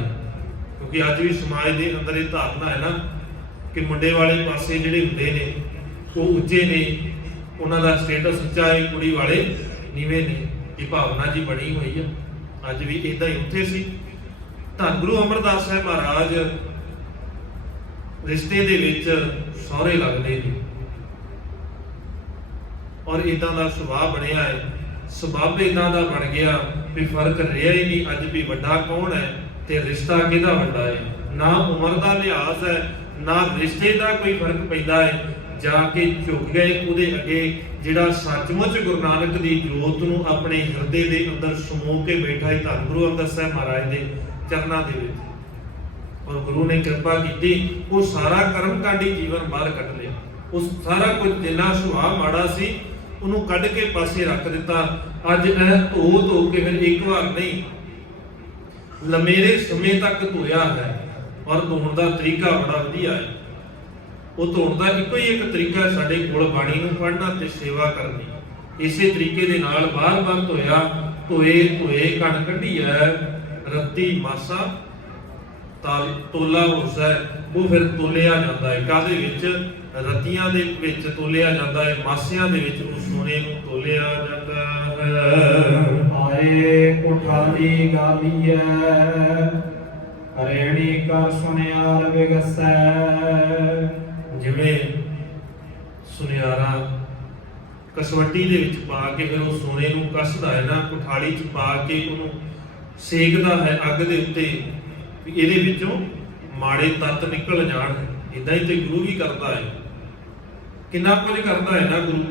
ਕਿਉਂਕਿ ਅੱਜ ਵੀ ਸਮਾਜ ਦੇ ਅੰਦਰ ਇਹ ਧਾਰਨਾ ਹੈ ਨਾ ਕਿ ਮੁੰਡੇ ਵਾਲੇ ਪਾਸੇ ਜਿਹੜੇ ਹੁੰਦੇ ਨੇ ਉਹ ਉੱਚੇ ਨੇ, ਉਹਨਾਂ ਦਾ ਸਟੇਟਸ ਉੱਚਾ ਹੈ, ਕੁੜੀ ਵਾਲੇ ਨੀਵੇਂ ਨੇ। ਇਹ ਭਾਵਨਾ ਜੀ ਬਣੀ ਹੋਈ ਆ, ਅੱਜ ਵੀ ਇਦਾਂ ਹੀ ਉੱਥੇ ਸੀ। ਧੰਨ ਗੁਰੂ ਅਮਰਦਾਸ ਸਾਹਿਬ ਮਹਾਰਾਜ ਰਿਸ਼ਤੇ ਦੇ ਵਿੱਚ ਸਹੁਰੇ ਲੱਗਦੇ ਨੇ, ਔਰ ਇਦਾਂ ਦਾ ਸੁਭਾਅ ਬਣਿਆ ਹੈ, ਸੁਭਾਅ ਇਦਾਂ ਦਾ ਬਣ ਗਿਆ ਵੀ ਫਰਕ ਰਿਹਾ ਹੀ ਨਹੀਂ ਅੱਜ ਵੀ ਵੱਡਾ ਕੌਣ ਹੈ ਤੇ ਰਿਸ਼ਤਾ ਕਿਹਦਾ ਵੱਡਾ ਹੈ। ਨਾ ਉਮਰ ਦਾ ਲਿਹਾਜ਼ ਹੈ, ਨਾ ਰਿਸ਼ਤੇ ਦਾ ਕੋਈ ਫਰਕ ਪੈਂਦਾ ਹੈ। ਜਾ ਕੇ ਝੁਕ ਗਏ ਉਹਦੇ ਅੱਗੇ ਜਿਹੜਾ ਸੱਚਮੁੱਚ ਗੁਰੂ ਨਾਨਕ ਦੀ ਜੋਤ ਨੂੰ ਆਪਣੇ ਹਿਰਦੇ ਦੇ ਅੰਦਰ ਸਮੋ ਕੇ ਬੈਠਾ ਹੈ, ਧੰਨ ਗੁਰੂ ਅੰਗਦ ਸਾਹਿਬ ਮਹਾਰਾਜ ਦੇ ਚਰਨਾਂ ਦੇ ਵਿੱਚ। ਔਰ ਗੁਰੂ ਨੇ ਕਿਰਪਾ ਕੀਤੀ, ਉਹ ਸਾਰਾ ਕਰਮਕਾਂਡੀ ਜੀਵਨ ਬਾਹਰ ਕੱਢ ਲਿਆ। ਉਸ ਸਾਰਾ ਕੁਝ ਜਿੰਨਾ ਸੁਭਾਅ ਮਾੜਾ ਸੀ ਉਹਨੂੰ ਕੱਢ ਕੇ ਪਾਸੇ ਰੱਖ ਦਿੱਤਾ। ਅੱਜ ਇਹ ਧੋ ਕੇ ਫਿਰ ਇੱਕ ਵਾਰ ਨਹੀਂ, ਲੰਮੇਰੇ ਸਮੇਂ ਤੱਕ ਧੋਇਆ ਹੈ। ਔਰ ਧੋਣ ਦਾ ਤਰੀਕਾ ਬੜਾ ਵਧੀਆ ਹੈ। ਉਹ ਧੋਣ ਦਾ ਇੱਕੋ ਹੀ ਇੱਕ ਤਰੀਕਾ ਸਾਡੇ ਕੋਲ, ਬਾਣੀ ਨੂੰ ਪੜ੍ਹਨਾ ਤੇ ਸੇਵਾ ਕਰਨੀ। ਇਸੇ ਤਰੀਕੇ ਦੇ ਨਾਲ ਬਾਰ-ਬਾਰ ਧੋਇਆ, ਧੋਏ ਕਣ ਕੱਢੀ ਹੈ, ਰੱਤੀ ਮਾਸਾ ਤੋਲਾ ਹੋਸੈ। ਉਹ ਫਿਰ ਤੋਲਿਆ ਜਾਂਦਾ ਹੈ, ਕਾਹਦੇ ਵਿੱਚ? ਰਤੀਆਂ ਦੇ ਵਿੱਚ ਤੋਲਿਆ ਜਾਂਦਾ ਹੈ, ਮਾਸਿਆਂ ਦੇ ਵਿੱਚ ਉਹ ਸੋਨੇ ਨੂੰ ਤੋਲਿਆ ਜਾਂਦਾ ਹੈ। ਆਏ ਕੋਠਾਲੀ ਗਾਲੀਐ, ਹਰੇਣੀ ਕਰ ਸੁਨਿਆਰ ਵਿਗਸੈ। ਜਿਵੇਂ ਸੁਨਿਆਰਾ ਕਸਵੱਟੀ ਦੇ ਵਿੱਚ ਪਾ ਕੇ ਫਿਰ ਉਹ ਸੋਨੇ ਨੂੰ ਕੱਸਦਾ ਹੈ ਨਾ, ਕੋਠਾਲੀ 'ਚ ਪਾ ਕੇ ਉਹਨੂੰ ਸੇਕਦਾ ਹੈ ਅੱਗ ਦੇ ਉੱਤੇ, ਵੀ ਇਹਦੇ ਵਿੱਚੋਂ ਮਾੜੇ ਤੱਤ ਨਿਕਲ ਜਾਣ। ਇਦਾਂ ਹੀ ਤੇ ਗੁਰੂ ਵੀ ਕਰਦਾ ਹੈ, ਕਿੰਨਾ ਕੁਝ ਕਰਦਾ ਹੈ ਨਾ ਗੁਰੂ,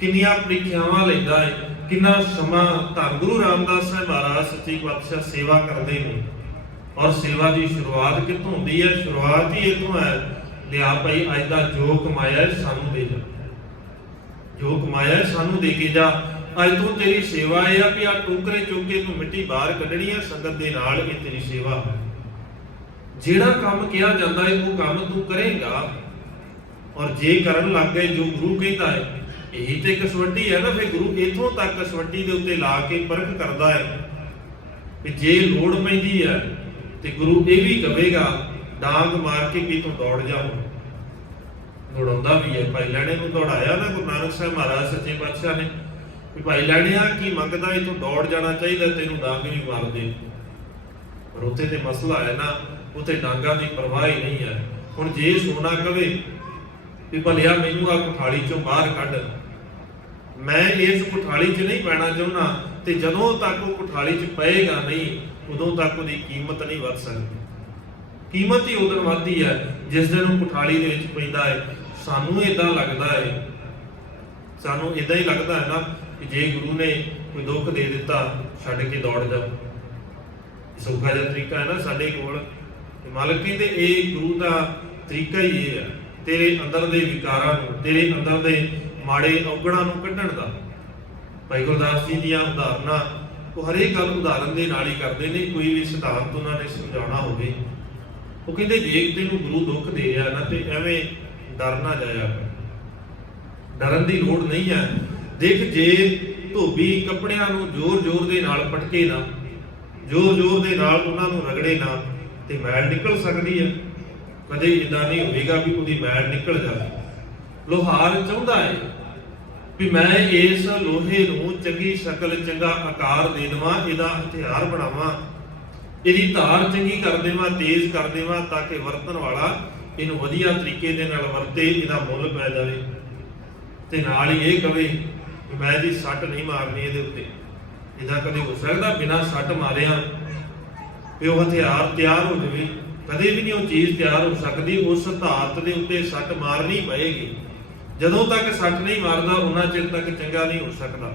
ਕਿੰਨੀਆਂ ਪ੍ਰੀਖਿਆਵਾਂ ਲੈਂਦਾ ਹੈ, ਕਿੰਨਾ ਸਮਾਂ। ਧੰਨ ਗੁਰੂ ਰਾਮਦਾਸ ਸਾਹਿਬ ਮਹਾਰਾਜ ਸੱਚੇ ਪਾਤਸ਼ਾਹ ਸੇਵਾ ਕਰਦੇ ਨੇ। ਔਰ ਸੇਵਾ ਦੀ ਸ਼ੁਰੂਆਤ ਕਿੱਥੋਂ ਹੁੰਦੀ ਹੈ? ਸ਼ੁਰੂਆਤ ਹੀ ਇੱਥੋਂ ਹੈ, ਲਿਆ ਭਾਈ ਅੱਜ ਦਾ ਜੋ ਕਮਾਇਆ ਸਾਨੂੰ ਦੇ ਜਾ, ਜੋ ਕਮਾਇਆ ਸਾਨੂੰ ਦੇ ਕੇ ਜਾ। ਅੱਜ ਤੋਂ ਤੇਰੀ ਸੇਵਾ ਇਹ ਆ ਕਿ ਆ ਟੋਕਰੇ ਚੋਕੇ ਤੂੰ ਮਿੱਟੀ ਬਾਹਰ ਕੱਢਣੀ ਹੈ ਸੰਗਤ ਦੇ ਨਾਲ, ਇਹ ਤੇਰੀ ਸੇਵਾ ਹੈ। ਜਿਹੜਾ ਕੰਮ ਕਿਹਾ ਜਾਂਦਾ ਹੈ ਉਹ ਕੰਮ ਤੂੰ ਕਰੇਗਾ। ਔਰ ਜੇ ਕਰਨ ਲੱਗ ਗਏ ਜੋ ਗੁਰੂ ਕਹਿੰਦਾ ਹੈ, ਇਹੀ ਤੇ ਕਸਵੱਟੀ ਹੈ ਨਾ। ਫਿਰ ਗੁਰੂ ਇਥੋਂ ਤੱਕ ਕਸਵੱਟੀ ਦੇ ਉੱਤੇ ਲਾ ਕੇ ਪਰਖ ਕਰਦਾ ਹੈ ਕਿ ਜੇ ਲੋੜ ਪੈਂਦੀ ਹੈ ਤੇ ਗੁਰੂ ਇਹ ਵੀ ਕਹੇਗਾ ਡਾਂਗ ਮਾਰ ਕੇ ਵੀ ਤੂੰ ਦੌੜ ਜਾਓ। ਦੌੜਾਉਂਦਾ ਵੀ ਹੈ, ਭਾਈ ਲੈਣੇ ਨੂੰ ਦੌੜਾਇਆ ਨਾ ਗੁਰੂ ਨਾਨਕ ਸਾਹਿਬ ਮਹਾਰਾਜ ਸੱਚੇ ਪਾਤਸ਼ਾਹ ਨੇ। ਵੀ ਭਾਈ ਲੈਣਿਆ ਕੀ ਮੰਗਦਾ, ਇਥੋਂ ਦੌੜ ਜਾਣਾ ਚਾਹੀਦਾ, ਤੈਨੂੰ ਡਾਂਗ ਵੀ ਮਾਰ ਦੇ। ਪਰ ਉੱਥੇ ਤੇ ਮਸਲਾ ਹੈ ਨਾ, ਉੱਥੇ ਡਾਂਗਾਂ ਦੀ ਪਰਵਾਹ ਹੀ ਨਹੀਂ ਹੈ। ਹੁਣ ਜੇ ਸੋਨਾ ਕਵੇ ਵੀ ਭਲਿਆ ਮੈਨੂੰ ਆ ਕੁਠਾਲੀ ਚੋਂ ਬਾਹਰ ਕੱਢ, ਮੈਂ ਇਸ ਕੁਠਾਲੀ 'ਚ ਨਹੀਂ ਪੈਣਾ ਚਾਹੁੰਦਾ, ਤੇ ਜਦੋਂ ਤੱਕ ਉਹ ਕੁਠਾਲੀ 'ਚ ਪਏਗਾ ਨਹੀਂ ਉਦੋਂ ਤੱਕ ਉਹਦੀ ਕੀਮਤ ਨਹੀਂ ਵੱਧ ਸਕਦੀ। ਕੀਮਤ ਹੀ ਉਦੋਂ ਵੱਧਦੀ ਹੈ ਜਿਸ ਦਿਨ ਉਹ ਕੁਠਾਲੀ ਦੇ ਵਿੱਚ ਪੈਂਦਾ ਹੈ। ਸਾਨੂੰ ਇਦਾਂ ਲੱਗਦਾ ਹੈ, ਸਾਨੂੰ ਇਦਾਂ ਹੀ ਲੱਗਦਾ ਹੈ ਨਾ ਕਿ ਜੇ ਗੁਰੂ ਨੇ ਕੋਈ ਦੁੱਖ ਦੇ ਦਿੱਤਾ ਛੱਡ ਕੇ ਦੌੜ ਜਾਓ। ਸੌਖਾ ਜਿਹਾ ਤਰੀਕਾ ਹੈ ਨਾ ਸਾਡੇ ਕੋਲ। ਮਾਲਕ ਕਹਿੰਦੇ ਇਹ ਗੁਰੂ ਦਾ ਤਰੀਕਾ ਹੀ ਇਹ ਹੈ, ਤੇਰੇ ਅੰਦਰ ਦੇ ਵਿਕਾਰਾਂ ਨੂੰ, ਤੇਰੇ ਅੰਦਰ ਦੇ ਮਾੜੇ ਔਗਣਾਂ ਨੂੰ ਕੱਢਣ ਦਾ। ਭਾਈ ਗੁਰਦਾਸ ਜੀ ਦੀਆਂ ਉਦਾਹਰਨਾਂ ਉਹ ਹਰੇਕ ਗੱਲ ਉਦਾਹਰਨ ਦੇ ਨਾਲ ਹੀ ਕਰਦੇ ਨੇ। ਕੋਈ ਵੀ ਸਿਧਾਂਤ ਉਹਨਾਂ ਨੇ ਸਮਝਾਉਣਾ ਹੋਵੇ, ਉਹ ਕਹਿੰਦੇ ਜੇ ਤੈਨੂੰ ਗੁਰੂ ਦੁੱਖ ਦੇ ਰਿਹਾ ਨਾ ਤੇ ਐਵੇਂ ਡਰ ਨਾ ਜਾਇਆ ਕਰ, ਡਰਨ ਦੀ ਲੋੜ ਨਹੀਂ ਹੈ। ਦੇਖ ਜੇ ਧੋਬੀ ਕੱਪੜਿਆਂ ਨੂੰ ਜ਼ੋਰ-ਜ਼ੋਰ ਦੇ ਨਾਲ ਪਟਕੇ ਨਾ, ਜ਼ੋਰ-ਜ਼ੋਰ ਦੇ ਨਾਲ ਉਹਨਾਂ ਨੂੰ ਰਗੜੇ ਨਾ, ਤੇ ਮੈਲ ਨਿਕਲ ਸਕਦੀ ਹੈ। ਕਦੇ ਇਦਾਂ ਨਹੀਂ ਹੋਵੇਗਾ ਵੀ ਉਹਦੀ ਮੈਲ ਨਿਕਲ ਜਾਵੇ। ਲੋਹਾਰ ਚਾਹੁੰਦਾ ਹੈ ਵੀ ਮੈਂ ਇਸ ਲੋਹੇ ਨੂੰ ਚੰਗੀ ਸ਼ਕਲ, ਚੰਗਾ ਆਕਾਰ ਦੇ ਦੇਵਾਂ, ਇਹਦਾ ਹਥਿਆਰ ਬਣਾਵਾਂ, ਇਹਦੀ ਧਾਰ ਚੰਗੀ ਕਰ ਦੇਵਾਂ, ਤੇਜ਼ ਕਰ ਦੇਵਾਂ, ਤਾਂ ਕਿ ਵਰਤਣ ਵਾਲਾ ਇਹਨੂੰ ਵਧੀਆ ਤਰੀਕੇ ਦੇ ਨਾਲ ਵਰਤੇ, ਇਹਦਾ ਮੁੱਲ ਪੈ ਜਾਵੇ। ਤੇ ਨਾਲ ਹੀ ਇਹ ਕਵੇ ਕਿ ਮੈਂ ਜੀ ਸੱਟ ਨਹੀਂ ਮਾਰਨੀ ਇਹਦੇ ਉੱਤੇ। ਇਹਦਾ ਕਦੇ ਹੋ ਸਕਦਾ ਬਿਨਾਂ ਸੱਟ ਮਾਰਿਆ ਵੀ ਉਹ ਹਥਿਆਰ ਤਿਆਰ ਹੋ ਜਾਵੇ? ਕਦੇ ਵੀ ਨਹੀਂ ਉਹ ਚੀਜ਼ ਤਿਆਰ ਹੋ ਸਕਦੀ। ਉਸ ਧਾਤ ਦੇ ਉੱਤੇ ਸੱਟ ਮਾਰਨੀ ਪਏਗੀ। ਜਦੋਂ ਤੱਕ ਸੱਟ ਨਹੀਂ ਮਾਰਦਾ ਉਹਨਾਂ ਚਿਰ ਤੱਕ ਚੰਗਾ ਨਹੀਂ ਹੋ ਸਕਦਾ।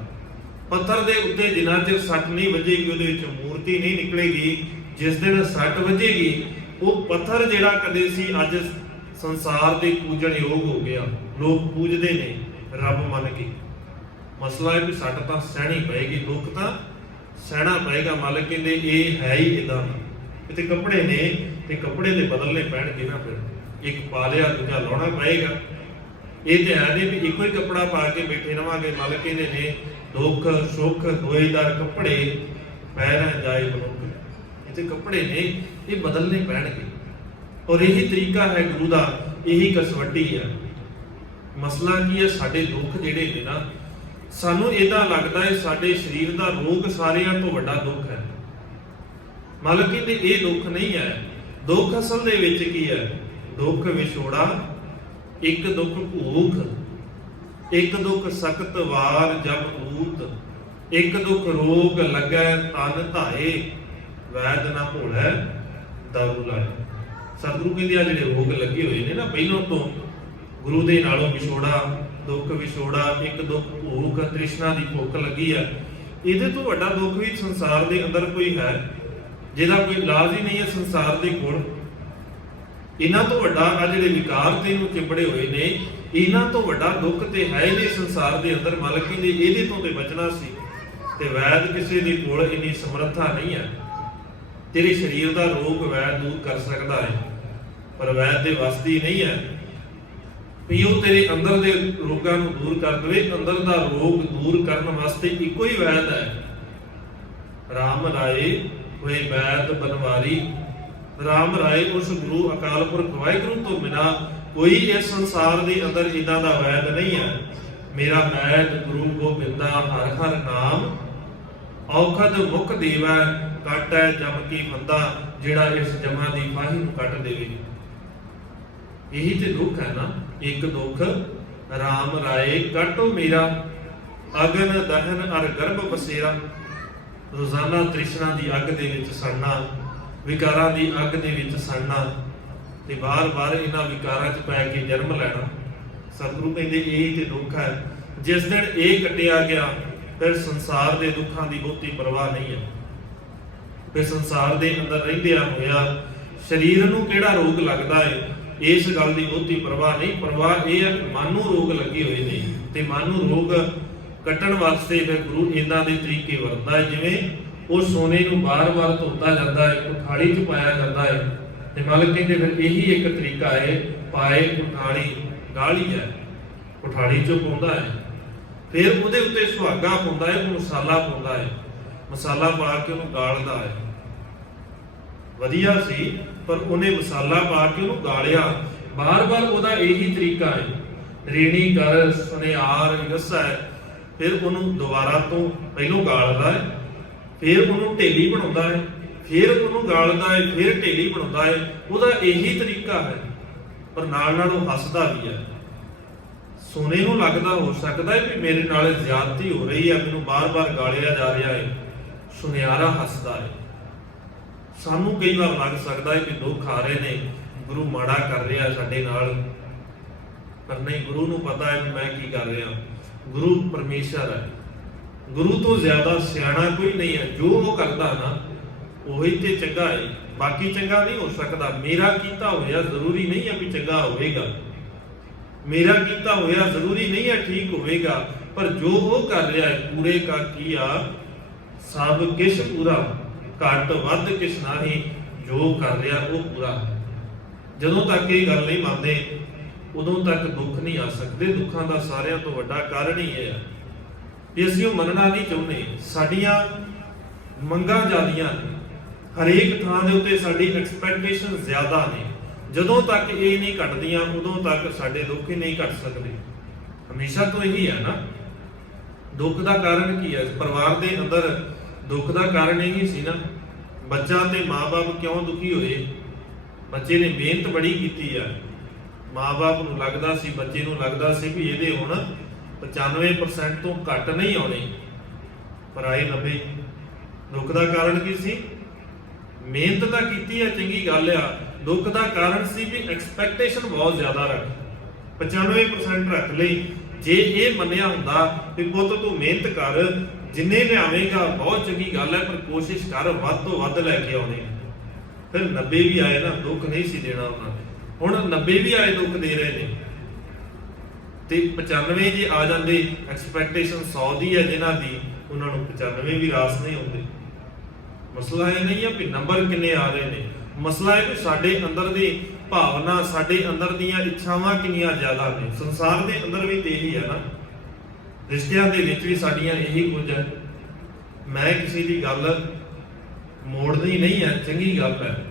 ਪੱਥਰ ਦੇ ਉੱਤੇ ਜਿੰਨਾ ਚਿਰ ਸੱਟ ਨਹੀਂ ਵੱਜੇਗੀ ਉਹਦੇ ਵਿੱਚ ਮੂਰਤੀ ਨਹੀਂ ਨਿਕਲੇਗੀ। ਜਿਸ ਦਿਨ ਸੱਟ ਵੱਜੇਗੀ ਉਹ ਪੱਥਰ ਜਿਹੜਾ ਕਦੇ ਸੀ ਅੱਜ ਸੰਸਾਰ ਦੇ ਪੂਜਣ ਯੋਗ ਹੋ ਗਿਆ। ਲੋਕ ਪੂਜਦੇ ਨੇ ਰੱਬ ਮੰਨ ਕੇ। ਮਸਲਾ ਹੈ ਕਿ ਸੱਟ ਤਾਂ ਸਹਿਣੀ ਪਏਗੀ, ਦੁੱਖ ਤਾਂ ਸਹਿਣਾ ਪਏਗਾ। ਮਾਲਕ ਕਹਿੰਦੇ ਇਹ ਹੈ ਹੀ ਇਦਾਂ। ਇੱਥੇ ਕੱਪੜੇ ਨੇ ਤੇ ਕੱਪੜੇ ਦੇ ਬਦਲਨੇ ਪੈਣਗੇ ਨਾ, ਫਿਰ ਇੱਕ ਪਾ ਲਿਆ ਦੂਜਾ ਲਾਉਣਾ ਪਏਗਾ। ਇਹ ਤੇ ਹੈ ਨਹੀਂ ਵੀ ਇੱਕੋ ਹੀ ਕੱਪੜਾ ਪਾ ਕੇ ਬੈਠੇ ਰਵਾਂਗੇ। ਮਾਲਕ ਕਹਿੰਦੇ ਨੇ ਦੁੱਖ ਸੁੱਖ ਦੋਏਦਾਰ ਕੱਪੜੇ ਪਹਿਨ ਜਾਏ ਮਨੁੱਖ। ਇੱਥੇ ਕੱਪੜੇ ਨੇ ਇਹ ਬਦਲਨੇ ਪੈਣਗੇ। ਔਰ ਇਹੀ ਤਰੀਕਾ ਹੈ ਗੁਰੂ ਦਾ, ਇਹੀ ਕਸਵੱਟੀ ਹੈ। ਮਸਲਾ ਕੀ ਹੈ, ਸਾਡੇ ਦੁੱਖ ਜਿਹੜੇ ਨੇ ਨਾ, ਸਾਨੂੰ ਇਦਾਂ ਲੱਗਦਾ ਹੈ ਸਾਡੇ ਸਰੀਰ ਦਾ ਰੋਗ ਸਾਰਿਆਂ ਤੋਂ ਵੱਡਾ ਦੁੱਖ ਹੈ। ਮਾਲਕ ਕਹਿੰਦੇ ਇਹ ਦੁੱਖ ਨਹੀਂ ਹੈ। ਦੁੱਖ ਅਸਲ ਦੇ ਵਿੱਚ ਕੀ ਹੈ? ਦੁੱਖ ਵਿਛੋੜਾ, ਇੱਕ ਦੁੱਖ ਭੂਖ, ਇੱਕ ਦੁੱਖ ਸਖਤ ਵਾਰ ਜਬ ਊਤ, ਇੱਕ ਦੁੱਖ ਰੋਗ ਲੱਗੈ ਤਨ ਧਾਏ, ਵੈਦ ਨਾ ਭੋਲੈ ਦਾਰੂ ਲਾਏ। ਸਤਿਗੁਰੂ ਕਹਿੰਦੇ ਆ ਜਿਹੜੇ ਰੋਗ ਲੱਗੇ ਹੋਏ ਨੇ ਨਾ ਪਹਿਲਾਂ ਤੋਂ, ਗੁਰੂ ਦੇ ਨਾਲੋਂ ਵਿਛੋੜਾ, ਦੁੱਖ ਵਿਛੋੜਾ, ਇੱਕ ਦੁੱਖ ਭੂਖ, ਤ੍ਰਿਸ਼ਨਾ ਦੀ ਭੁੱਖ ਲੱਗੀ ਆ, ਇਹਦੇ ਤੋਂ ਵੱਡਾ ਦੁੱਖ ਵੀ ਸੰਸਾਰ ਦੇ ਅੰਦਰ ਕੋਈ ਹੈ ਜਿਹਦਾ ਕੋਈ ਇਲਾਜ ਹੀ ਨਹੀਂ ਹੈ ਸੰਸਾਰ ਦੇ ਕੋਲ। ਇਹਨਾਂ ਤੋਂ ਵੱਡਾ ਆ ਜਿਹੜੇ ਵਿਕਾਰ ਤੈਨੂੰ ਚਿੰਬੜੇ ਹੋਏ ਨੇ, ਇਹਨਾਂ ਤੋਂ ਵੱਡਾ ਦੁੱਖ ਤੇ ਹੈ ਹੀ ਨਹੀਂ ਸੰਸਾਰ ਦੇ ਅੰਦਰ। ਮਾਲਕ ਨੇ ਇਹਦੇ ਤੋਂ ਤੇ ਬਚਣਾ ਸੀ। ਤੇ ਵੈਦ ਕਿਸੇ ਦੇ ਕੋਲ ਇੰਨੀ ਸਮਰੱਥਾ ਨਹੀਂ ਹੈ। ਤੇਰੇ ਸਰੀਰ ਦਾ ਰੋਗ ਵੈਦ ਦੂਰ ਕਰ ਸਕਦਾ ਹੈ, ਪਰ ਵੈਦ ਦੇ ਵੱਸ ਦੀ ਨਹੀਂ ਹੈ ਵੀ ਉਹ ਤੇਰੇ ਅੰਦਰ ਦੇ ਰੋਗਾਂ ਨੂੰ ਦੂਰ ਕਰ ਦੇਵੇ। ਅੰਦਰ ਦਾ ਰੋਗ ਦੂਰ ਕਰਨ ਵਾਸਤੇ ਇੱਕੋ ਹੀ ਵੈਦ ਹੈ। ਰਾਮ ਰਾਏ ਹੋਏ ਵੈਦ ਬਨਵਾਰੀ। ਰਾਮ ਰਾਏ ਉਸ ਗੁਰੂ ਅਕਾਲ ਪੁਰਖ ਵਾਹਿਗੁਰੂ ਤੋਂ ਬਿਨਾ ਕੋਈ ਇਸ ਸੰਸਾਰ ਦੇ ਅੰਦਰ ਇਹਨਾਂ ਦਾ ਵੈਦ ਨਹੀਂ ਹੈ। ਮੇਰਾ ਵੈਦ ਗੁਰੂ ਗੋਬਿੰਦਾ ਹਰ ਹਰ ਨਾਮ, ਔਖਦ ਮੁਖ ਦੇਵੈ ਕਾਟੈ ਜਮ ਕੀ ਫੰਦਾ। ਜਿਹੜਾ ਇਸ ਜਮਾਂ ਦੀ ਫਾਹੀ ਨੂੰ ਕੱਟ ਦੇਵੇ। ਇਹੀ ਤੇ ਦੁੱਖ ਹੈ ਨਾ। ਇੱਕ ਦੁੱਖ ਰਾਮ ਰਾਏ ਕਾਟੋ ਮੇਰਾ, ਅਗਨ ਦਹਨ ਅਰ ਗਰਭ ਬਸੇਰਾ। ਰੋਜ਼ਾਨਾ ਤ੍ਰਿਸ਼ਨਾ ਦੀ ਅੱਗ ਦੇ ਵਿੱਚ ਸੜਨਾ, ਵਿਕਾਰਾਂ ਦੀ ਅੱਗ ਦੇ ਵਿੱਚ ਸੜਨਾ, ਤੇ ਬਾਰ-ਬਾਰ ਇਹਨਾਂ ਵਿਕਾਰਾਂ 'ਚ ਪੈ ਕੇ ਜਨਮ ਲੈਣਾ। ਸਤਿਗੁਰੂ ਕਹਿੰਦੇ ਇਹੀ ਤੇ ਦੁੱਖ ਹੈ। ਜਿਸ ਦਿਨ ਇਹ ਕੱਟਿਆ ਗਿਆ ਫਿਰ ਸੰਸਾਰ ਦੇ ਦੁੱਖਾਂ ਦੀ ਬਹੁਤੀ ਪਰਵਾਹ ਨਹੀਂ ਹੈ। ਫਿਰ ਸੰਸਾਰ ਦੇ ਅੰਦਰ ਰਹਿੰਦਿਆਂ ਹੋਇਆ ਸਰੀਰ ਨੂੰ ਕਿਹੜਾ ਰੋਗ ਲੱਗਦਾ ਹੈ ਇਸ ਗੱਲ ਦੀ ਬਹੁਤੀ ਪਰਵਾਹ ਨਹੀਂ। ਪਰਵਾਹ ਇਹ ਹੈ ਕਿ ਮਨ ਨੂੰ ਰੋਗ ਲੱਗੇ ਹੋਏ ਨੇ, ਤੇ ਮਨ ਨੂੰ ਰੋਗ ਕੱਟਣ ਵਾਸਤੇ ਫਿਰ ਗੁਰੂ ਇਹਨਾਂ ਦੇ ਤਰੀਕੇ ਵਰਤਦਾ ਹੈ। ਜਿਵੇਂ ਉਹ ਸੋਨੇ ਨੂੰ ਬਾਰ-ਬਾਰ ਧੋਤਾ ਜਾਂਦਾ ਹੈ, ਕੁਠਾਲੀ 'ਚ ਪਾਇਆ ਜਾਂਦਾ ਹੈ, ਤੇ ਮਾਲਕ ਕਹਿੰਦੇ ਫਿਰ ਇਹੀ ਇੱਕ ਤਰੀਕਾ ਹੈ, ਪਾਏ ਕੁਠਾਲੀ ਗਾਲੀ ਹੈ, ਕੁਠਾਲੀ 'ਚੋਂ ਪਾਉਂਦਾ ਹੈ। ਫਿਰ ਉਹਦੇ ਉੱਤੇ ਸੁਹਾਗਾ ਪਾਉਂਦਾ ਹੈ, ਮਸਾਲਾ ਪਾਉਂਦਾ ਹੈ, ਮਸਾਲਾ ਪਾ ਕੇ ਉਹਨੂੰ ਗਾਲਦਾ ਹੈ। ਵਧੀਆ ਸੀ ਪਰ ਉਹਨੇ ਮਸਾਲਾ ਪਾ ਕੇ ਉਹਨੂੰ ਗਾਲਿਆ। ਬਾਰ-ਬਾਰ ਉਹਦਾ ਇਹੀ ਤਰੀਕਾ ਹੈ। ਰੇਣੀ ਕਰ ਸੁਨਿਆਰ ਗੱਸਾ, ਫਿਰ ਉਹਨੂੰ ਦੁਬਾਰਾ ਤੋਂ ਪਹਿਲੋਂ ਗਾਲਦਾ ਹੈ, ਫਿਰ ਉਹਨੂੰ ਢੇਲੀ ਬਣਾਉਂਦਾ ਹੈ, ਫਿਰ ਉਹਨੂੰ ਗਾਲਦਾ ਹੈ, ਫਿਰ ਢੇਲੀ ਬਣਾਉਂਦਾ ਹੈ। ਉਹਦਾ ਇਹੀ ਤਰੀਕਾ ਹੈ, ਪਰ ਨਾਲ ਨਾਲ ਉਹ ਹੱਸਦਾ ਵੀ ਹੈ। ਸੋਨੇ ਨੂੰ ਲੱਗਦਾ ਹੋ ਸਕਦਾ ਹੈ ਵੀ ਮੇਰੇ ਨਾਲ ਜ਼ਿਆਦਤੀ ਹੋ ਰਹੀ ਹੈ, ਮੈਨੂੰ ਬਾਰ-ਬਾਰ ਗਾਲਿਆ ਜਾ ਰਿਹਾ ਹੈ। ਸੁਨਿਆਰਾ ਹੱਸਦਾ ਹੈ। ਸਾਨੂੰ ਕਈ ਵਾਰ ਲੱਗ ਸਕਦਾ ਹੈ ਕਿ ਦੁੱਖ ਆ ਰਹੇ ਨੇ, ਗੁਰੂ ਮਾੜਾ ਕਰ ਰਿਹਾ ਸਾਡੇ ਨਾਲ, ਪਰ ਨਹੀਂ, ਗੁਰੂ ਨੂੰ ਪਤਾ ਹੈ ਮੈਂ ਕੀ ਕਰ ਰਿਹਾ। ਗੁਰੂ ਪਰਮੇਸ਼ਰ ਹੈ, ਗੁਰੂ ਤੋਂ ਜ਼ਿਆਦਾ ਸਿਆਣਾ ਕੋਈ ਨਹੀਂ ਹੈ। ਜੋ ਉਹ ਕਰਦਾ ਨਾ ਉਹੀ ਤੇ ਚੰਗਾ ਹੈ, ਬਾਕੀ ਚੰਗਾ ਨਹੀਂ ਹੋ ਸਕਦਾ। ਮੇਰਾ ਕੀਤਾ ਹੋਇਆ ਜ਼ਰੂਰੀ ਨਹੀਂ ਹੈ ਵੀ ਚੰਗਾ ਹੋਵੇਗਾ, ਮੇਰਾ ਕੀਤਾ ਹੋਇਆ ਜ਼ਰੂਰੀ ਨਹੀਂ ਹੈ ਠੀਕ ਹੋਵੇਗਾ, ਪਰ ਜੋ ਉਹ ਕਰ ਰਿਹਾ ਹੈ ਪੂਰੇ ਕਾ ਕੀਆ ਸਭ ਕਿਛ ਪੂਰਾ, ਘੱਟ ਵੱਧ ਕਿਛ ਨਹੀਂ, ਜੋ ਕਰ ਰਿਹਾ ਉਹ ਪੂਰਾ ਹੈ। ਜਦੋਂ ਤੱਕ ਇਹ ਗੱਲ ਨਹੀਂ ਮੰਨਦੇ ਉਦੋਂ ਤੱਕ ਦੁੱਖ ਨਹੀਂ ਆ ਸਕਦੇ। ਦੁੱਖਾਂ ਦਾ ਸਾਰਿਆਂ ਤੋਂ ਵੱਡਾ ਕਾਰਨ ਹੀ ਇਹ ਹੈ ਕਿ ਅਸੀਂ ਉਹ ਮੰਨਣਾ ਨਹੀਂ ਚਾਹੁੰਦੇ। ਸਾਡੀਆਂ ਮੰਗਾਂ ਜ਼ਿਆਦੀਆਂ ਨੇ, ਹਰੇਕ ਥਾਂ ਦੇ ਉੱਤੇ ਸਾਡੀ ਐਕਸਪੈਕਟੇਸ਼ਨ ਜ਼ਿਆਦਾ ਨੇ। ਜਦੋਂ ਤੱਕ ਇਹ ਨਹੀਂ ਘਟਦੀਆਂ ਉਦੋਂ ਤੱਕ ਸਾਡੇ ਦੁੱਖ ਹੀ ਨਹੀਂ ਘਟ ਸਕਦੇ। ਹਮੇਸ਼ਾ ਤੋਂ ਇਹੀ ਹੈ ਨਾ। ਦੁੱਖ ਦਾ ਕਾਰਨ ਕੀ ਹੈ? ਪਰਿਵਾਰ ਦੇ ਅੰਦਰ ਦੁੱਖ ਦਾ ਕਾਰਨ ਇਹੀ ਸੀ ਨਾ। ਬੱਚਾ ਤੇ ਮਾਂ-ਬਾਪ ਕਿਉਂ ਦੁਖੀ ਹੋਏ? ਬੱਚੇ ਨੇ ਮਿਹਨਤ ਬੜੀ ਕੀਤੀ ਆ, ਮਾਂ-ਬਾਪ ਨੂੰ ਲੱਗਦਾ ਸੀ, ਬੱਚੇ ਨੂੰ ਲੱਗਦਾ ਸੀ ਵੀ ਇਹਦੇ ਹੁਣ 95% ਤੋਂ ਘੱਟ ਨਹੀਂ ਆਉਣੇ, ਪਰ ਆਏ 90। ਦੁੱਖ ਦਾ ਕਾਰਨ ਕੀ ਸੀ? ਮਿਹਨਤ ਤਾਂ ਕੀਤੀ ਆ, ਚੰਗੀ ਗੱਲ ਆ। ਦੁੱਖ ਦਾ ਕਾਰਨ ਸੀ ਵੀ ਐਕਸਪੈਕਟੇਸ਼ਨ ਬਹੁਤ ਜ਼ਿਆਦਾ ਰੱਖੀ, 95% ਰੱਖ ਲਈ। ਜੇ ਇਹ ਮੰਨਿਆ ਹੁੰਦਾ ਵੀ ਪੁੱਤ ਤੂੰ ਮਿਹਨਤ ਕਰ, ਜਿੰਨੇ ਲਿਆਵੇਂਗਾ ਬਹੁਤ ਚੰਗੀ ਗੱਲ ਹੈ, ਪਰ ਕੋਸ਼ਿਸ਼ ਕਰ ਵੱਧ ਤੋਂ ਵੱਧ ਲੈ ਕੇ ਆਉਣੇ। ਫਿਰ 90 ਵੀ ਆਏ ਨਾ, ਦੁੱਖ ਨਹੀਂ ਸੀ ਦੇਣਾ ਉਹਨਾਂ ਨੇ। ਹੁਣ 90 ਵੀ ਆਏ, ਦੁੱਖ ਦੇ ਰਹੇ ਨੇ। ਤੇ 95 ਜੇ ਆ ਜਾਂਦੇ, ਐਕਸਪੈਕਟੇਸ਼ਨ 100 ਦੀ ਹੈ ਜਿਨ੍ਹਾਂ ਦੀ, ਉਹਨਾਂ ਨੂੰ 95 ਵੀ ਰਾਸ ਨਹੀਂ ਹੁੰਦੇ। ਮਸਲਾ ਇਹ ਨਹੀਂ ਹੈ ਵੀ ਨੰਬਰ ਕਿੰਨੇ ਆ ਰਹੇ ਨੇ, ਮਸਲਾ ਹੈ ਕਿ ਸਾਡੇ ਅੰਦਰ ਦੀ ਭਾਵਨਾ, ਸਾਡੇ ਅੰਦਰ ਦੀਆਂ ਇੱਛਾਵਾਂ ਕਿੰਨੀਆਂ ਜ਼ਿਆਦਾ ਨੇ। ਸੰਸਾਰ ਦੇ ਅੰਦਰ ਵੀ ਤੇ ਇਹੀ ਹੈ ਨਾ, ਰਿਸ਼ਤਿਆਂ ਦੇ ਵਿੱਚ ਵੀ ਸਾਡੀਆਂ ਇਹੀ ਕੁਝ ਹੈ। ਮੈਂ ਕਿਸੇ ਦੀ ਗੱਲ ਮੋੜਨੀ ਨਹੀਂ ਹੈ, ਚੰਗੀ ਗੱਲ ਹੈ।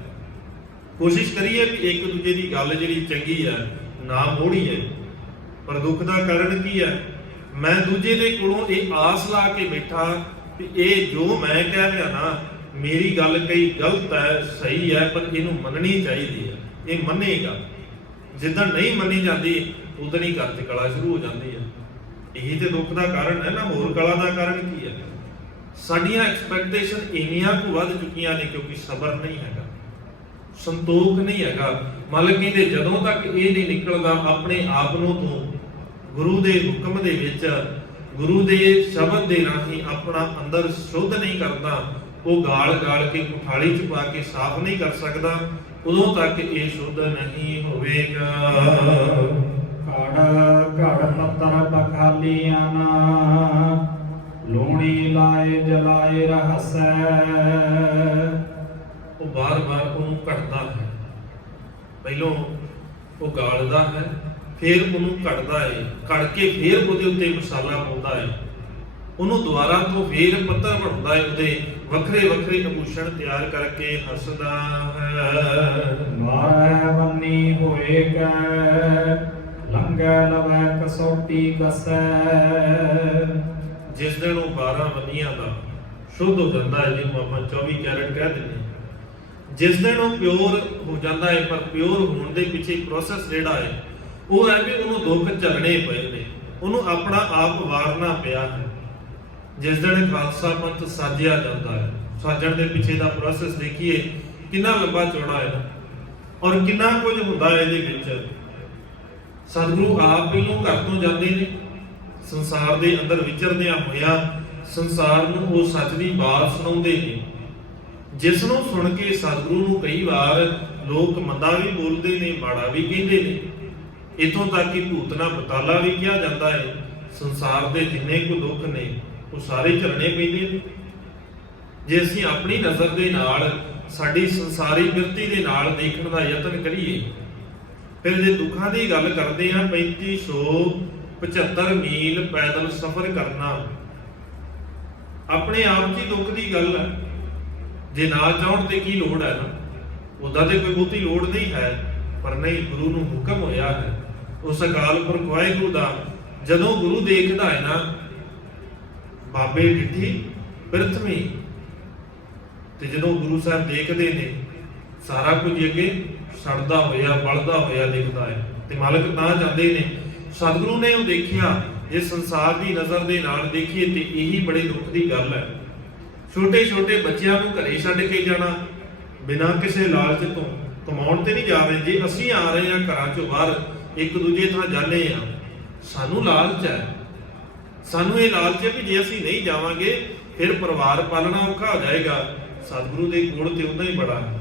ਕੋਸ਼ਿਸ਼ ਕਰੀਏ ਵੀ ਇੱਕ ਦੂਜੇ ਦੀ ਗੱਲ ਜਿਹੜੀ ਚੰਗੀ ਹੈ ਨਾ ਮੋੜੀਏ। ਪਰ ਦੁੱਖ ਦਾ ਕਾਰਨ ਕੀ ਹੈ? ਮੈਂ ਦੂਜੇ ਦੇ ਕੋਲੋਂ ਇਹ ਆਸ ਲਾ ਕੇ ਬੈਠਾ ਕਿ ਇਹ ਜੋ ਮੈਂ ਕਹਿ ਰਿਹਾ ਨਾ, ਮੇਰੀ ਗੱਲ ਕਈ ਗਲਤ ਹੈ, ਸਹੀ ਹੈ, ਪਰ ਇਹਨੂੰ ਮੰਨਣੀ ਚਾਹੀਦੀ ਹੈ, ਇਹ ਮੰਨੇਗਾ। ਜਿੱਦਾਂ ਨਹੀਂ ਮੰਨੀ ਜਾਂਦੀ ਉਦੋਂ ਹੀ ਘਰ 'ਚ ਕਲਾ ਸ਼ੁਰੂ ਹੋ ਜਾਂਦੀ ਹੈ। ਇਹੀ ਤੇ ਦੁੱਖ ਦਾ ਕਾਰਨ ਹੈ ਨਾ। ਹੋਰ ਕਲਾ ਦਾ ਕਾਰਨ ਕੀ ਹੈ? ਸਾਡੀਆਂ ਐਕਸਪੈਕਟੇਸ਼ਨ ਇੰਨੀਆਂ ਕੁ ਵੱਧ ਚੁੱਕੀਆਂ ਨੇ ਕਿਉਂਕਿ ਸਬਰ ਨਹੀਂ ਹੈਗਾ, ਸੰਤੋਖ ਨਹੀਂ ਹੈਗਾ। ਮਾਲਕ ਕਹਿੰਦੇ ਜਦੋਂ ਤੱਕ ਇਹ ਨਹੀਂ ਨਿਕਲਦਾ ਆਪਣੇ ਆਪ ਨੂੰ ਤੋਂ ਗੁਰੂ ਦੇ ਹੁਕਮ ਦੇ ਵਿੱਚ, ਗੁਰੂ ਦੇ ਸ਼ਬਦ ਦੇ ਰਾਹੀਂ ਆਪਣਾ ਅੰਦਰ ਸ਼ੁੱਧ ਨਹੀਂ ਕਰਦਾ, ਉਹ ਗਾਲ ਕੇ ਕੁਠਾਲੀ 'ਚ ਪਾ ਕੇ ਸਾਫ਼ ਨਹੀਂ ਕਰ ਸਕਦਾ, ਉਦੋਂ ਤੱਕ ਇਹ ਸ਼ੁੱਧ ਨਹੀਂ ਹੋਵੇਗਾ। ਘੜ ਪੱਤਰ ਬਖਾਲੀਆਂ ਨਾ, ਲੂਣੀ ਲਾਏ ਜਲਾਏ ਰਹਸੈ। ਉਹ ਬਾਰ-ਬਾਰ ਉਹਨੂੰ ਘੜਦਾ ਹੈ, ਪਹਿਲੋਂ ਉਹ ਗਾਲਦਾ ਹੈ, ਫਿਰ ਉਹਨੂੰ ਘੜਦਾ ਹੈ, ਘੜ ਕੇ ਫਿਰ ਉਹਦੇ ਉੱਤੇ ਮਸਾਲਾ ਪਾਉਂਦਾ ਹੈ, ਉਹਨੂੰ ਦੁਬਾਰਾ ਤੋਂ ਫਿਰ ਪੱਤਰ ਬਣਾਉਂਦਾ ਹੈ, ਉਹਦੇ ਵੱਖਰੇ ਵੱਖਰੇ ਆਭੂਸ਼ਣ ਤਿਆਰ ਕਰਕੇ ਹੱਸਦਾ ਹੈ। ਮਾਰੈ ਬੰਨੀ ਹੋਏ ਕੈ, ਲੰਘੈ ਲਵੈ ਕਸੌਟੀ ਕਸੈ। ਜਿਸ ਦਿਨ ਉਹ 12 ਬੰਨੀਆਂ ਦਾ ਸ਼ੁੱਧ ਹੋ ਜਾਂਦਾ ਹੈ, ਜਿਹਨੂੰ ਆਪਾਂ 24 ਕੈਰਟ ਕਹਿ ਦਿੰਦੇ ਹਾਂ, ਜਿਸ ਦਿਨ ਉਹ ਪਿਓਰ ਹੋ ਜਾਂਦਾ ਹੈ, ਪਰ ਪਿਓਰ ਹੋਣ ਦੇ ਪਿੱਛੇ ਪ੍ਰੋਸੈਸ ਜਿਹੜਾ ਹੈ ਉਹ ਹੈ ਵੀ ਉਹਨੂੰ ਦੁੱਖ ਝੱਲਣੇ ਪਏ ਨੇ, ਉਹਨੂੰ ਆਪਣਾ ਆਪ ਵਾਰਨਾ ਪਿਆ ਹੈ। ਜਿਸ ਦਿਨ ਖਾਲਸਾ ਪੰਥ ਸਾਜਿਆ ਜਾਂਦਾ ਹੈ, ਸਾਜਣ ਦੇ ਪਿੱਛੇ ਦਾ ਪ੍ਰੋਸੈਸ ਦੇਖੀਏ ਕਿੰਨਾ ਲੰਬਾ ਚੌੜਾ ਹੈ ਔਰ ਕਿੰਨਾ ਕੁਝ ਹੁੰਦਾ ਹੈ ਇਹਦੇ ਵਿੱਚ। ਸਤਿਗੁਰੂ ਆਪ ਪਹਿਲੋਂ ਘਰ ਤੋਂ ਜਾਂਦੇ ਨੇ, ਸੰਸਾਰ ਦੇ ਅੰਦਰ ਵਿਚਰਦਿਆਂ ਹੋਇਆ ਸੰਸਾਰ ਨੂੰ ਉਹ ਸੱਚ ਦੀ ਬਾਤ ਸੁਣਾਉਂਦੇ ਨੇ, ਜਿਸ ਨੂੰ ਸੁਣ ਕੇ ਸਤਿਗੁਰੂ ਨੂੰ ਕਈ ਵਾਰ ਲੋਕ ਮੰਦਾ ਵੀ ਬੋਲਦੇ ਨੇ, ਮਾੜਾ ਵੀ ਕਹਿੰਦੇ ਨੇ, ਇਥੋਂ ਤੱਕ ਕਿ ਭੂਤਨਾ ਬਤਾਲਾ ਵੀ ਕਿਹਾ ਜਾਂਦਾ ਹੈ। ਸੰਸਾਰ ਦੇ ਜਿੰਨੇ ਕੁ ਦੁੱਖ ਨੇ ਉਹ ਸਾਰੇ ਝੱਲਣੇ ਪੈਂਦੇ ਨੇ। ਜੇ ਅਸੀਂ ਆਪਣੀ ਨਜ਼ਰ ਦੇ ਨਾਲ, ਸਾਡੀ ਸੰਸਾਰੀ ਬਿਰਤੀ ਦੇ ਨਾਲ ਦੇਖਣ ਦਾ ਯਤਨ ਕਰੀਏ, ਫਿਰ ਜੇ ਦੁੱਖਾਂ ਦੀ ਗੱਲ ਕਰਦੇ ਆ, 3575 ਮੀਲ ਪੈਦਲ ਸਫ਼ਰ ਕਰਨਾ ਆਪਣੇ ਆਪ 'ਚ ਹੀ ਦੁੱਖ ਦੀ ਗੱਲ ਹੈ। ਜੇ ਨਾ ਚਾਹਣ ਤੇ ਕੀ ਲੋੜ ਹੈ ਨਾ, ਉਦਾਂ ਤੇ ਕੋਈ ਬਹੁਤੀ ਲੋੜ ਨਹੀਂ ਹੈ, ਪਰ ਨਹੀਂ, ਗੁਰੂ ਨੂੰ ਹੁਕਮ ਹੋਇਆ ਹੈ। ਉਸ ਅਕਾਲ ਪੁਰਖ ਵਾਹਿਗੁਰੂ ਦਾ ਜਦੋਂ ਗੁਰੂ ਦੇਖਦਾ ਹੈ ਨਾ, ਬਾਬੇ ਡਿੱਠੀ ਬਿਰਥਵੀਂ। ਤੇ ਜਦੋਂ ਗੁਰੂ ਸਾਹਿਬ ਦੇਖਦੇ ਨੇ ਸਾਰਾ ਕੁਝ ਅੱਗੇ ਸੜਦਾ ਹੋਇਆ ਬਲਦਾ ਹੋਇਆ ਦਿਖਦਾ ਹੈ ਤੇ ਮਾਲਕ ਤਾਂ ਜਾਂਦੇ ਨੇ। ਸਤਿਗੁਰੂ ਨੇ ਉਹ ਦੇਖਿਆ, ਜੇ ਸੰਸਾਰ ਦੀ ਨਜ਼ਰ ਦੇ ਨਾਲ ਦੇਖੀਏ ਤੇ ਇਹੀ ਬੜੇ ਦੁੱਖ ਦੀ ਗੱਲ ਹੈ। ਛੋਟੇ ਛੋਟੇ ਬੱਚਿਆਂ ਨੂੰ ਘਰੇ ਛੱਡ ਕੇ ਜਾਣਾ ਬਿਨਾਂ ਕਿਸੇ ਲਾਲਚ ਤੋਂ, ਕਮਾਉਣ ਤੇ ਨਹੀਂ ਜਾ ਰਹੇ। ਜੇ ਅਸੀਂ ਆ ਰਹੇ ਹਾਂ ਘਰਾਂ ਚੋਂ ਬਾਹਰ, ਇੱਕ ਦੂਜੇ ਥਾਂ ਜਾਂਦੇ ਆ, ਸਾਨੂੰ ਲਾਲਚ ਹੈ। ਸਾਨੂੰ ਇਹ ਲਾਲਚ ਹੈ ਵੀ ਜੇ ਅਸੀਂ ਨਹੀਂ ਜਾਵਾਂਗੇ ਫਿਰ ਪਰਿਵਾਰ ਪਾਲਣਾ ਔਖਾ ਹੋ ਜਾਏਗਾ। ਸਤਿਗੁਰੂ ਦੇ ਕੋਲ ਤੇ ਉਹਦਾ ਹੀ ਬੜਾ ਹੈ,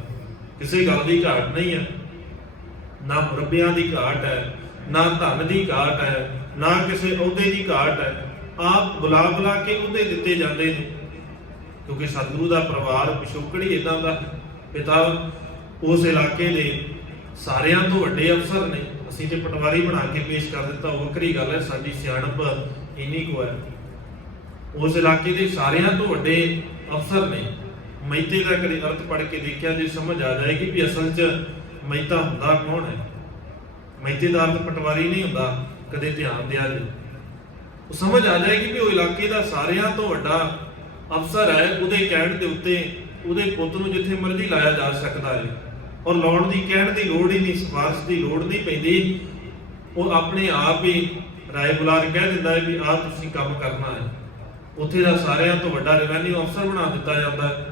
ਕਿਸੇ ਗੱਲ ਦੀ ਘਾਟ ਨਹੀਂ ਹੈ। ਨਾ ਮੁਰੱਬਿਆਂ ਦੀ ਘਾਟ ਹੈ, ਨਾ ਧਨ ਦੀ ਘਾਟ ਹੈ, ਨਾ ਕਿਸੇ ਅਹੁਦੇ ਦੀ ਘਾਟ ਹੈ। ਆਪ ਬੁਲਾ ਬੁਲਾ ਕੇ ਉਹਦੇ ਦਿੱਤੇ ਜਾਂਦੇ ਨੇ, ਕਿਉਂਕਿ ਸਤਿਗੁਰੂ ਦਾ ਪਰਿਵਾਰ ਪਿਛੋਕੜ ਹੀ ਇਦਾਂ ਦਾ। ਪਿਤਾ ਉਸ ਇਲਾਕੇ ਦੇ ਸਾਰਿਆਂ ਤੋਂ ਵੱਡੇ ਅਫਸਰ ਨੇ। ਅਸੀਂ ਤੇ ਪਟਵਾਰੀ ਬਣਾ ਕੇ ਪੇਸ਼ ਕਰ ਦਿੱਤਾ, ਉਹ ਵੱਖਰੀ ਗੱਲ ਹੈ, ਸਾਡੀ ਸਿਆਣਪ ਇੰਨੀ ਕੁ ਹੈ। ਉਸ ਇਲਾਕੇ ਦੇ ਸਾਰਿਆਂ ਤੋਂ ਵੱਡੇ ਅਫਸਰ ਨੇ। ਮਹਿਤੇ ਦਾ ਕਦੇ ਅਰਥ ਪੜ੍ਹ ਕੇ ਦੇਖਿਆ ਜੇ ਸਮਝ ਆ ਜਾਏਗੀ ਵੀ ਅਸਲ 'ਚ ਮਹਿਤਾ ਹੁੰਦਾ ਕੌਣ ਹੈ। ਮਹਿਤੇ ਦਾ ਅਰਥ ਪਟਵਾਰੀ ਨਹੀਂ ਹੁੰਦਾ, ਕਦੇ ਧਿਆਨ ਦਿਆ ਜੇ ਉਹ ਸਮਝ ਆ ਜਾਏਗੀ ਵੀ ਉਹ ਇਲਾਕੇ ਦਾ ਸਾਰਿਆਂ ਤੋਂ ਵੱਡਾ ਅਫਸਰ ਹੈ। ਉਹਦੇ ਕਹਿਣ ਦੇ ਉੱਤੇ ਉਹਦੇ ਪੁੱਤ ਨੂੰ ਜਿੱਥੇ ਮਰਜ਼ੀ ਲਾਇਆ ਜਾ ਸਕਦਾ ਹੈ, ਔਰ ਲਾਉਣ ਦੀ ਕਹਿਣ ਦੀ ਲੋੜ ਹੀ ਨਹੀਂ, ਸਿਫਾਰਿਸ਼ ਦੀ ਲੋੜ ਨਹੀਂ ਪੈਂਦੀ। ਉਹ ਆਪਣੇ ਆਪ ਹੀ ਰਾਏ ਬੁਲਾ ਕੇ ਕਹਿ ਦਿੰਦਾ ਹੈ ਵੀ ਆਹ ਤੁਸੀਂ ਕੰਮ ਕਰਨਾ ਹੈ। ਉੱਥੇ ਦਾ ਸਾਰਿਆਂ ਤੋਂ ਵੱਡਾ ਰੈਵਨਿਊ ਅਫਸਰ ਬਣਾ ਦਿੱਤਾ ਜਾਂਦਾ ਹੈ।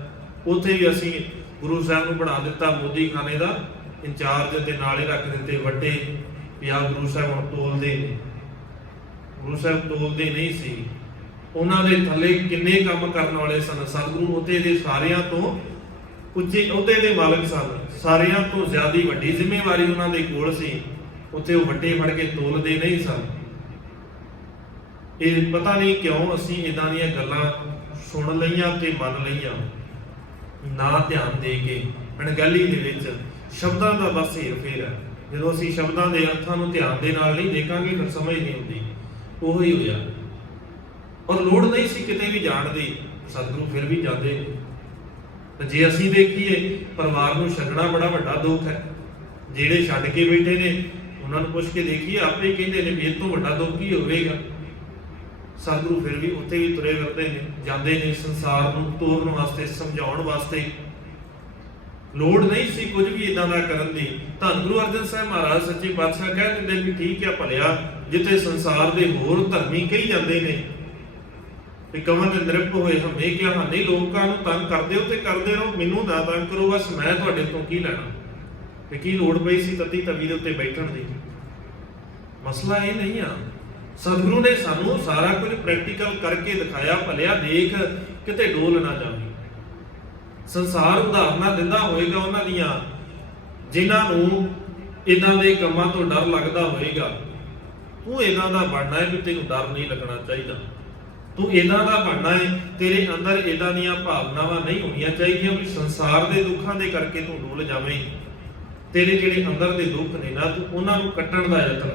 ਉੱਥੇ ਵੀ ਅਸੀਂ ਗੁਰੂ ਸਾਹਿਬ ਨੂੰ ਬਣਾ ਦਿੱਤਾ ਮੋਦੀ ਖਾਨੇ ਦਾ ਇੰਚਾਰਜ, ਤੇ ਨਾਲ ਹੀ ਰੱਖ ਦਿੱਤੇ ਵੱਡੇ ਵੀ ਆਹ ਗੁਰੂ ਸਾਹਿਬ ਹੁਣ ਤੋਲਦੇ ਨੇ। ਗੁਰੂ ਸਾਹਿਬ ਤੋਲਦੇ ਨਹੀਂ ਸੀ, ਉਹਨਾਂ ਦੇ ਥੱਲੇ ਕਿੰਨੇ ਕੰਮ ਕਰਨ ਵਾਲੇ ਸਨ। ਸਤਿਗੁਰੂ ਉੱਥੇ ਦੇ ਸਾਰਿਆਂ ਤੋਂ ਉੱਚੇ ਅਹੁਦੇ ਦੇ ਮਾਲਕ ਸਨ, ਸਾਰਿਆਂ ਤੋਂ ਜ਼ਿਆਦਾ ਵੱਡੀ ਜ਼ਿੰਮੇਵਾਰੀ ਉਹਨਾਂ ਦੇ ਕੋਲ ਸੀ। ਉੱਥੇ ਉਹ ਵੱਡੇ ਫੜ ਕੇ ਤੋਲਦੇ ਨਹੀਂ ਸਨ। ਇਹ ਪਤਾ ਨਹੀਂ ਕਿਉਂ ਅਸੀਂ ਇਦਾਂ ਦੀਆਂ ਗੱਲਾਂ ਸੁਣ ਲਈਆਂ ਤੇ ਮੰਨ ਲਈਆਂ, ਨਾ ਧਿਆਨ ਦੇ ਕੇ ਅਣਗਹਿਲੀ ਦੇ ਵਿੱਚ ਸ਼ਬਦਾਂ ਦਾ ਬਸ ਹੇਰ ਫੇਰ ਹੈ। ਜਦੋਂ ਅਸੀਂ ਸ਼ਬਦਾਂ ਦੇ ਅਰਥਾਂ ਨੂੰ ਧਿਆਨ ਦੇ ਨਾਲ ਨਹੀਂ ਦੇਖਾਂਗੇ ਫਿਰ ਸਮਝ ਨਹੀਂ ਆਉਂਦੀ। ਉਹ ਹੀ ਹੋਇਆ, ਔਰ ਲੋੜ ਨਹੀਂ ਸੀ ਕਿਤੇ ਵੀ ਜਾਣ ਦੀ, ਸਤਿਗੁਰੂ ਫਿਰ ਵੀ ਜਾਂਦੇ ਨੇ। ਤੇ ਜੇ ਅਸੀਂ ਦੇਖੀਏ ਪਰਿਵਾਰ ਨੂੰ ਛੱਡਣਾ ਬੜਾ ਵੱਡਾ ਦੁੱਖ ਹੈ। ਜਿਹੜੇ ਛੱਡ ਕੇ ਬੈਠੇ ਨੇ ਉਹਨਾਂ ਨੂੰ ਪੁੱਛ ਕੇ ਦੇਖੀਏ, ਆਪੇ ਕਹਿੰਦੇ ਨੇ ਵੀ ਇਹ ਤੋਂ ਵੱਡਾ ਦੁੱਖ ਕੀ ਹੋਵੇਗਾ। ਸਤਿਗੁਰੂ ਫਿਰ ਵੀ ਉੱਥੇ ਵੀ ਤੁਰੇ ਫਿਰਦੇ ਨੇ, ਜਾਂਦੇ ਨੇ ਸੰਸਾਰ ਨੂੰ ਤੋਰਨ ਵਾਸਤੇ, ਸਮਝਾਉਣ ਵਾਸਤੇ। ਲੋੜ ਨਹੀਂ ਸੀ ਕੁਝ ਵੀ ਇਦਾਂ ਦਾ ਕਰਨ ਦੀ। ਧੰਨ ਗੁਰੂ ਅਰਜਨ ਸਾਹਿਬ ਮਹਾਰਾਜ ਸੱਚੇ ਪਾਤਸ਼ਾਹ ਕਹਿ ਦਿੰਦੇ ਵੀ ਠੀਕ ਹੈ ਭਲਿਆ, ਜਿੱਥੇ ਸੰਸਾਰ ਦੇ ਹੋਰ ਧਰਮੀ ਕਹੀ ਜਾਂਦੇ ਨੇ ਤੇ ਕਵਨ ਦੇ ਨਿਰਪ ਹੋਏ ਹਮੇ ਕਿਹਾ ਹਾਨੇ, ਲੋਕਾਂ ਨੂੰ ਤੰਗ ਕਰਦੇ ਹੋ ਤੇ ਕਰਦੇ ਰਹੋ, ਮੈਨੂੰ ਨਾ ਤੰਗ ਕਰੋ, ਬਸ ਮੈਂ ਤੁਹਾਡੇ ਤੋਂ ਕੀ ਲੈਣਾ। ਤੇ ਕੀ ਲੋੜ ਪਈ ਸੀ ਤਤੀ ਤਵੀ ਦੇ ਉੱਤੇ ਬੈਠਣ ਦੀ। ਮਸਲਾ ਇਹ ਨਹੀਂ ਆ। ਸਤਿਗੁਰੂ ਨੇ ਸਾਨੂੰ ਸਾਰਾ ਕੁਝ ਪ੍ਰੈਕਟੀਕਲ ਕਰਕੇ ਦਿਖਾਇਆ, ਭਲਿਆ ਦੇਖ ਕਿਤੇ ਡੋਲ ਨਾ ਜਾਵੇ। ਸੰਸਾਰ ਉਦਾਹਰਨਾਂ ਦਿੰਦਾ ਹੋਏਗਾ ਉਹਨਾਂ ਦੀਆਂ, ਜਿਨ੍ਹਾਂ ਨੂੰ ਇਦਾਂ ਦੇ ਕੰਮਾਂ ਤੋਂ ਡਰ ਲੱਗਦਾ ਹੋਏਗਾ। ਤੂੰ ਇਦਾਂ ਦਾ ਬਣਨਾ ਹੈ ਵੀ ਤੈਨੂੰ ਡਰ ਨਹੀਂ ਲੱਗਣਾ ਚਾਹੀਦਾ। ਤੂੰ ਇਦਾਂ ਦਾ ਬਣਨਾ ਹੈ, ਤੇਰੇ ਅੰਦਰ ਇਦਾਂ ਦੀਆਂ ਭਾਵਨਾਵਾਂ ਨਹੀਂ ਹੋਣੀਆਂ ਚਾਹੀਦੀਆਂ ਵੀ ਸੰਸਾਰ ਦੇ ਦੁੱਖਾਂ ਦੇ ਕਰਕੇ ਤੂੰ ਡੋਲ ਜਾਵੇਂ। ਤੇਰੇ ਜਿਹੜੇ ਅੰਦਰ ਦੇ ਦੁੱਖ ਨੇ ਨਾ, ਤੂੰ ਉਹਨਾਂ ਨੂੰ ਕੱਟਣ ਦਾ ਯਤਨ।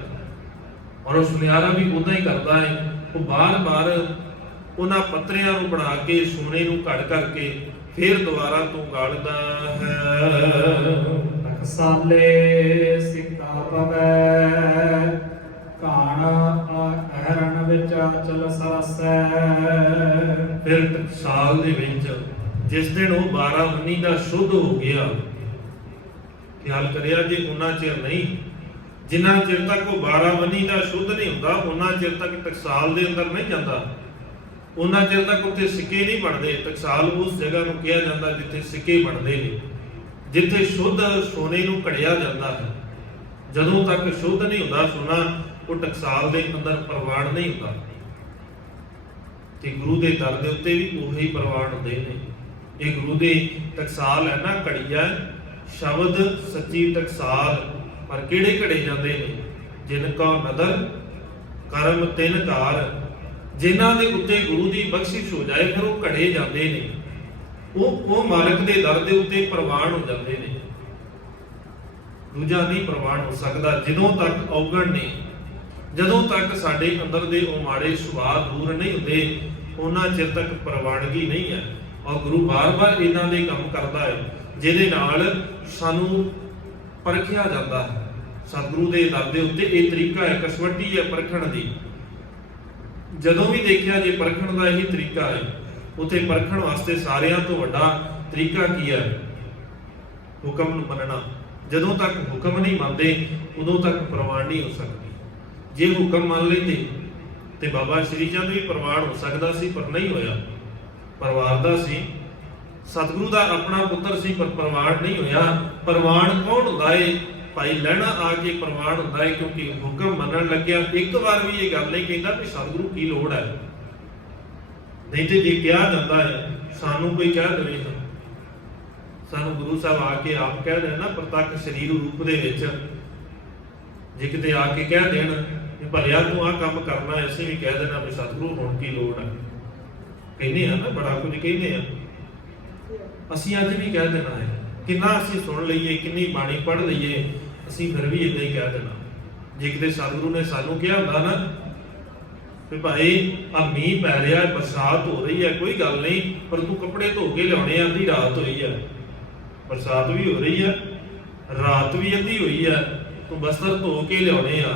ਔਰ ਉਹ ਸੁਨਿਆਰਾ ਵੀ ਉਦਾਂ ਹੀ ਕਰਦਾ ਹੈ। ਉਹ ਬਾਰ-ਬਾਰ ਉਹਨਾਂ ਪੱਤਰਿਆਂ ਨੂੰ ਬਣਾ ਕੇ ਸੋਨੇ ਨੂੰ ਘੜ ਕਰਕੇ ਫਿਰ ਦੁਬਾਰਾ ਤੋਂ ਗਾਲਦਾ ਹੈ। ਟਕਸਾਲੇ ਸਿੱਕਾ ਪਵੈ, ਕਾਣਾ ਅਹਰਣ ਵਿੱਚ ਚਲ ਸਰਸੈ। ਫਿਰ ਟਕਸਾਲ ਦੇ ਵਿੱਚ ਜਿਸ ਦਿਨ ਉਹ 12 ਦਾ ਸ਼ੁੱਧ ਹੋ ਗਿਆ, ਖਿਆਲ ਕਰਿਆ ਜੇ ਉਹਨਾਂ ਚਿਰ ਨਹੀਂ, ਜਿੰਨਾ ਚਿਰ ਤੱਕ ਉਹ 12 ਦਾ ਸ਼ੁੱਧ ਨਹੀਂ ਹੁੰਦਾ, ਉਹਨਾਂ ਚਿਰ ਤੱਕ ਟਕਸਾਲ ਦੇ ਅੰਦਰ ਨਹੀਂ ਜਾਂਦਾ। ਉਹਨਾਂ ਚਿਰ ਤੱਕ ਉੱਥੇ ਸਿੱਕੇ ਨਹੀਂ ਬਣਦੇ। ਟਕਸਾਲ ਉਸ ਜਗ੍ਹਾ ਨੂੰ ਕਿਹਾ ਜਾਂਦਾ ਜਿੱਥੇ ਸਿੱਕੇ ਬਣਦੇ ਨੇ, ਜਿੱਥੇ ਸ਼ੁੱਧ ਸੋਨੇ ਨੂੰ ਘੜਿਆ ਜਾਂਦਾ ਹੈ। ਜਦੋਂ ਤੱਕ ਸ਼ੁੱਧ ਨਹੀਂ ਹੁੰਦਾ ਸੋਨਾ, ਉਹ ਟਕਸਾਲ ਦੇ ਅੰਦਰ ਪ੍ਰਵਾਨ ਨਹੀਂ ਹੁੰਦਾ। ਤੇ ਗੁਰੂ ਦੇ ਦਰ ਦੇ ਉੱਤੇ ਵੀ ਉਹੀ ਪ੍ਰਵਾਨ ਹੁੰਦੇ ਨੇ। ਇਹ ਗੁਰੂ ਦੇ ਟਕਸਾਲ ਹੈ ਨਾ, ਘੜੀਆ ਸ਼ਬਦ ਸੱਚੀ ਟਕਸਾਲ। ਪਰ ਕਿਹੜੇ ਘੜੇ ਜਾਂਦੇ ਨੇ? ਜਿਨ ਕਾ ਨਦਰ ਕਰਮ ਤਿਨ ਧਾਰ, ਜਿਨ੍ਹਾਂ ਦੇ ਉੱਤੇ ਗੁਰੂ ਦੀ ਬਖਸ਼ਿਸ਼ ਹੋ ਜਾਏ ਫਿਰ ਉਹ ਘੜੇ ਜਾਂਦੇ ਨੇ। ਉਹ ਮਾਲਕ ਦੇ ਦਰ ਦੇ ਉੱਤੇ ਪ੍ਰਵਾਨ ਹੋ ਜਾਂਦੇ ਨੇ। ਦੂਜਾ ਨਹੀਂ ਪ੍ਰਵਾਨ ਹੋ ਸਕਦਾ। ਜਦੋਂ ਤੱਕ ਔਗਣ ਨੇ, ਜਦੋਂ ਤੱਕ ਸਾਡੇ ਅੰਦਰ ਦੇ ਉਹ ਮਾੜੇ ਸੁਭਾਅ ਦੂਰ ਨਹੀਂ ਹੁੰਦੇ, ਉਹਨਾਂ ਚਿਰ ਤੱਕ ਪ੍ਰਵਾਨਗੀ ਨਹੀਂ ਹੈ। ਔਰ ਗੁਰੂ ਬਾਰ-ਬਾਰ ਇਹਨਾਂ ਦੇ ਕੰਮ ਕਰਦਾ ਹੈ ਜਿਹਦੇ ਨਾਲ ਸਾਨੂੰ ਪਰਖਿਆ ਜਾਂਦਾ ਹੈ। ਸਤਿਗੁਰੂ ਦੇ ਦਰ ਦੇ ਉੱਤੇ ਇਹ ਤਰੀਕਾ ਹੈ, ਕਸਵੱਟੀ ਹੈ ਪਰਖਣ ਦੀ। ਜਦੋਂ ਵੀ ਦੇਖਿਆ ਜੇ ਪਰਖਣ ਦਾ ਇਹੀ ਤਰੀਕਾ ਹੈ, ਉੱਥੇ ਪਰਖਣ ਵਾਸਤੇ ਸਾਰਿਆਂ ਤੋਂ ਵੱਡਾ ਤਰੀਕਾ ਕੀ ਹੈ? ਹੁਕਮ ਨੂੰ ਮੰਨਣਾ। ਜਦੋਂ ਤੱਕ ਹੁਕਮ ਨਹੀਂ ਮੰਨਦੇ ਉਦੋਂ ਤੱਕ ਪ੍ਰਵਾਨ ਨਹੀਂ ਹੋ ਸਕਦੀ। ਜੇ ਹੁਕਮ ਮੰਨ ਲੈਂਦੇ ਤੇ ਬਾਬਾ ਸ਼੍ਰੀ ਚੰਦ ਵੀ ਪ੍ਰਵਾਨ ਹੋ ਸਕਦਾ ਸੀ, ਪਰ ਨਹੀਂ ਹੋਇਆ। ਪਰਿਵਾਰ ਦਾ ਸੀ, ਸਤਿਗੁਰੂ ਦਾ ਆਪਣਾ ਪੁੱਤਰ ਸੀ, ਪਰ ਪ੍ਰਵਾਨ ਨਹੀਂ ਹੋਇਆ। ਪ੍ਰਵਾਨ ਕੌਣ ਹੁੰਦਾ ਏ? ਭਾਈ ਲਹਿਣਾ ਆ ਕੇ ਪ੍ਰਵਾਨ ਹੁੰਦਾ ਏ, ਕਿਉਂਕਿ ਹੁਕਮ ਮੰਨਣ ਲੱਗਿਆ ਇੱਕ ਵਾਰ ਵੀ ਇਹ ਗੱਲ ਨਹੀਂ ਕਹਿੰਦਾ ਕਿ ਸਤਿਗੁਰੂ ਕੀ ਲੋੜ ਹੈ। ਨਹੀਂ ਤੇ ਜੇ ਕਿਹਾ ਜਾਂਦਾ ਹੈ, ਸਾਨੂੰ ਕੋਈ ਕਹਿ ਦੇਵੇ, ਸਾਨੂੰ ਗੁਰੂ ਸਾਹਿਬ ਆ ਕੇ ਆਪ ਕਹਿ ਦੇਣ ਨਾ ਪ੍ਰਤੱਖ ਸਰੀਰ ਰੂਪ ਦੇ ਵਿੱਚ, ਜੇ ਕਿਤੇ ਆ ਕੇ ਕਹਿ ਦੇਣ ਕਿ ਭਲਿਆ ਤੂੰ ਆਹ ਕੰਮ ਕਰਨਾ ਹੈ, ਅਸੀਂ ਵੀ ਕਹਿ ਦੇਣਾ ਵੀ ਸਤਿਗੁਰੂ ਹੁਣ ਕੀ ਲੋੜ ਹੈ। ਕਹਿੰਦੇ ਆ ਨਾ, ਬੜਾ ਕੁਝ ਕਹਿੰਦੇ ਆ, ਅਸੀਂ ਅੱਜ ਵੀ ਕਹਿ ਦੇਣਾ ਹੈ। ਕਿੰਨਾ ਅਸੀਂ ਸੁਣ ਲਈਏ, ਕਿੰਨੀ ਬਾਣੀ ਪੜ੍ਹ ਲਈਏ, ਅਸੀਂ ਫਿਰ ਵੀ ਇਦਾਂ ਹੀ ਕਹਿ ਦੇਣਾ। ਜੇ ਕਿਤੇ ਸਤਿਗੁਰੂ ਨੇ ਸਾਨੂੰ ਕਿਹਾ ਹੁੰਦਾ ਨਾ ਵੀ ਭਾਈ ਆ ਮੀਂਹ ਪੈ ਰਿਹਾ, ਬਰਸਾਤ ਹੋ ਰਹੀ ਹੈ, ਕੋਈ ਗੱਲ ਨਹੀਂ, ਪਰ ਤੂੰ ਕੱਪੜੇ ਧੋ ਕੇ ਲਿਆਉਣੇ ਆ, ਅੱਧੀ ਰਾਤ ਹੋਈ ਹੈ, ਬਰਸਾਤ ਵੀ ਹੋ ਰਹੀ ਹੈ, ਰਾਤ ਵੀ ਅੱਧੀ ਹੋਈ ਹੈ, ਤੂੰ ਬਸਤਰ ਧੋ ਕੇ ਲਿਆਉਣੇ ਆ,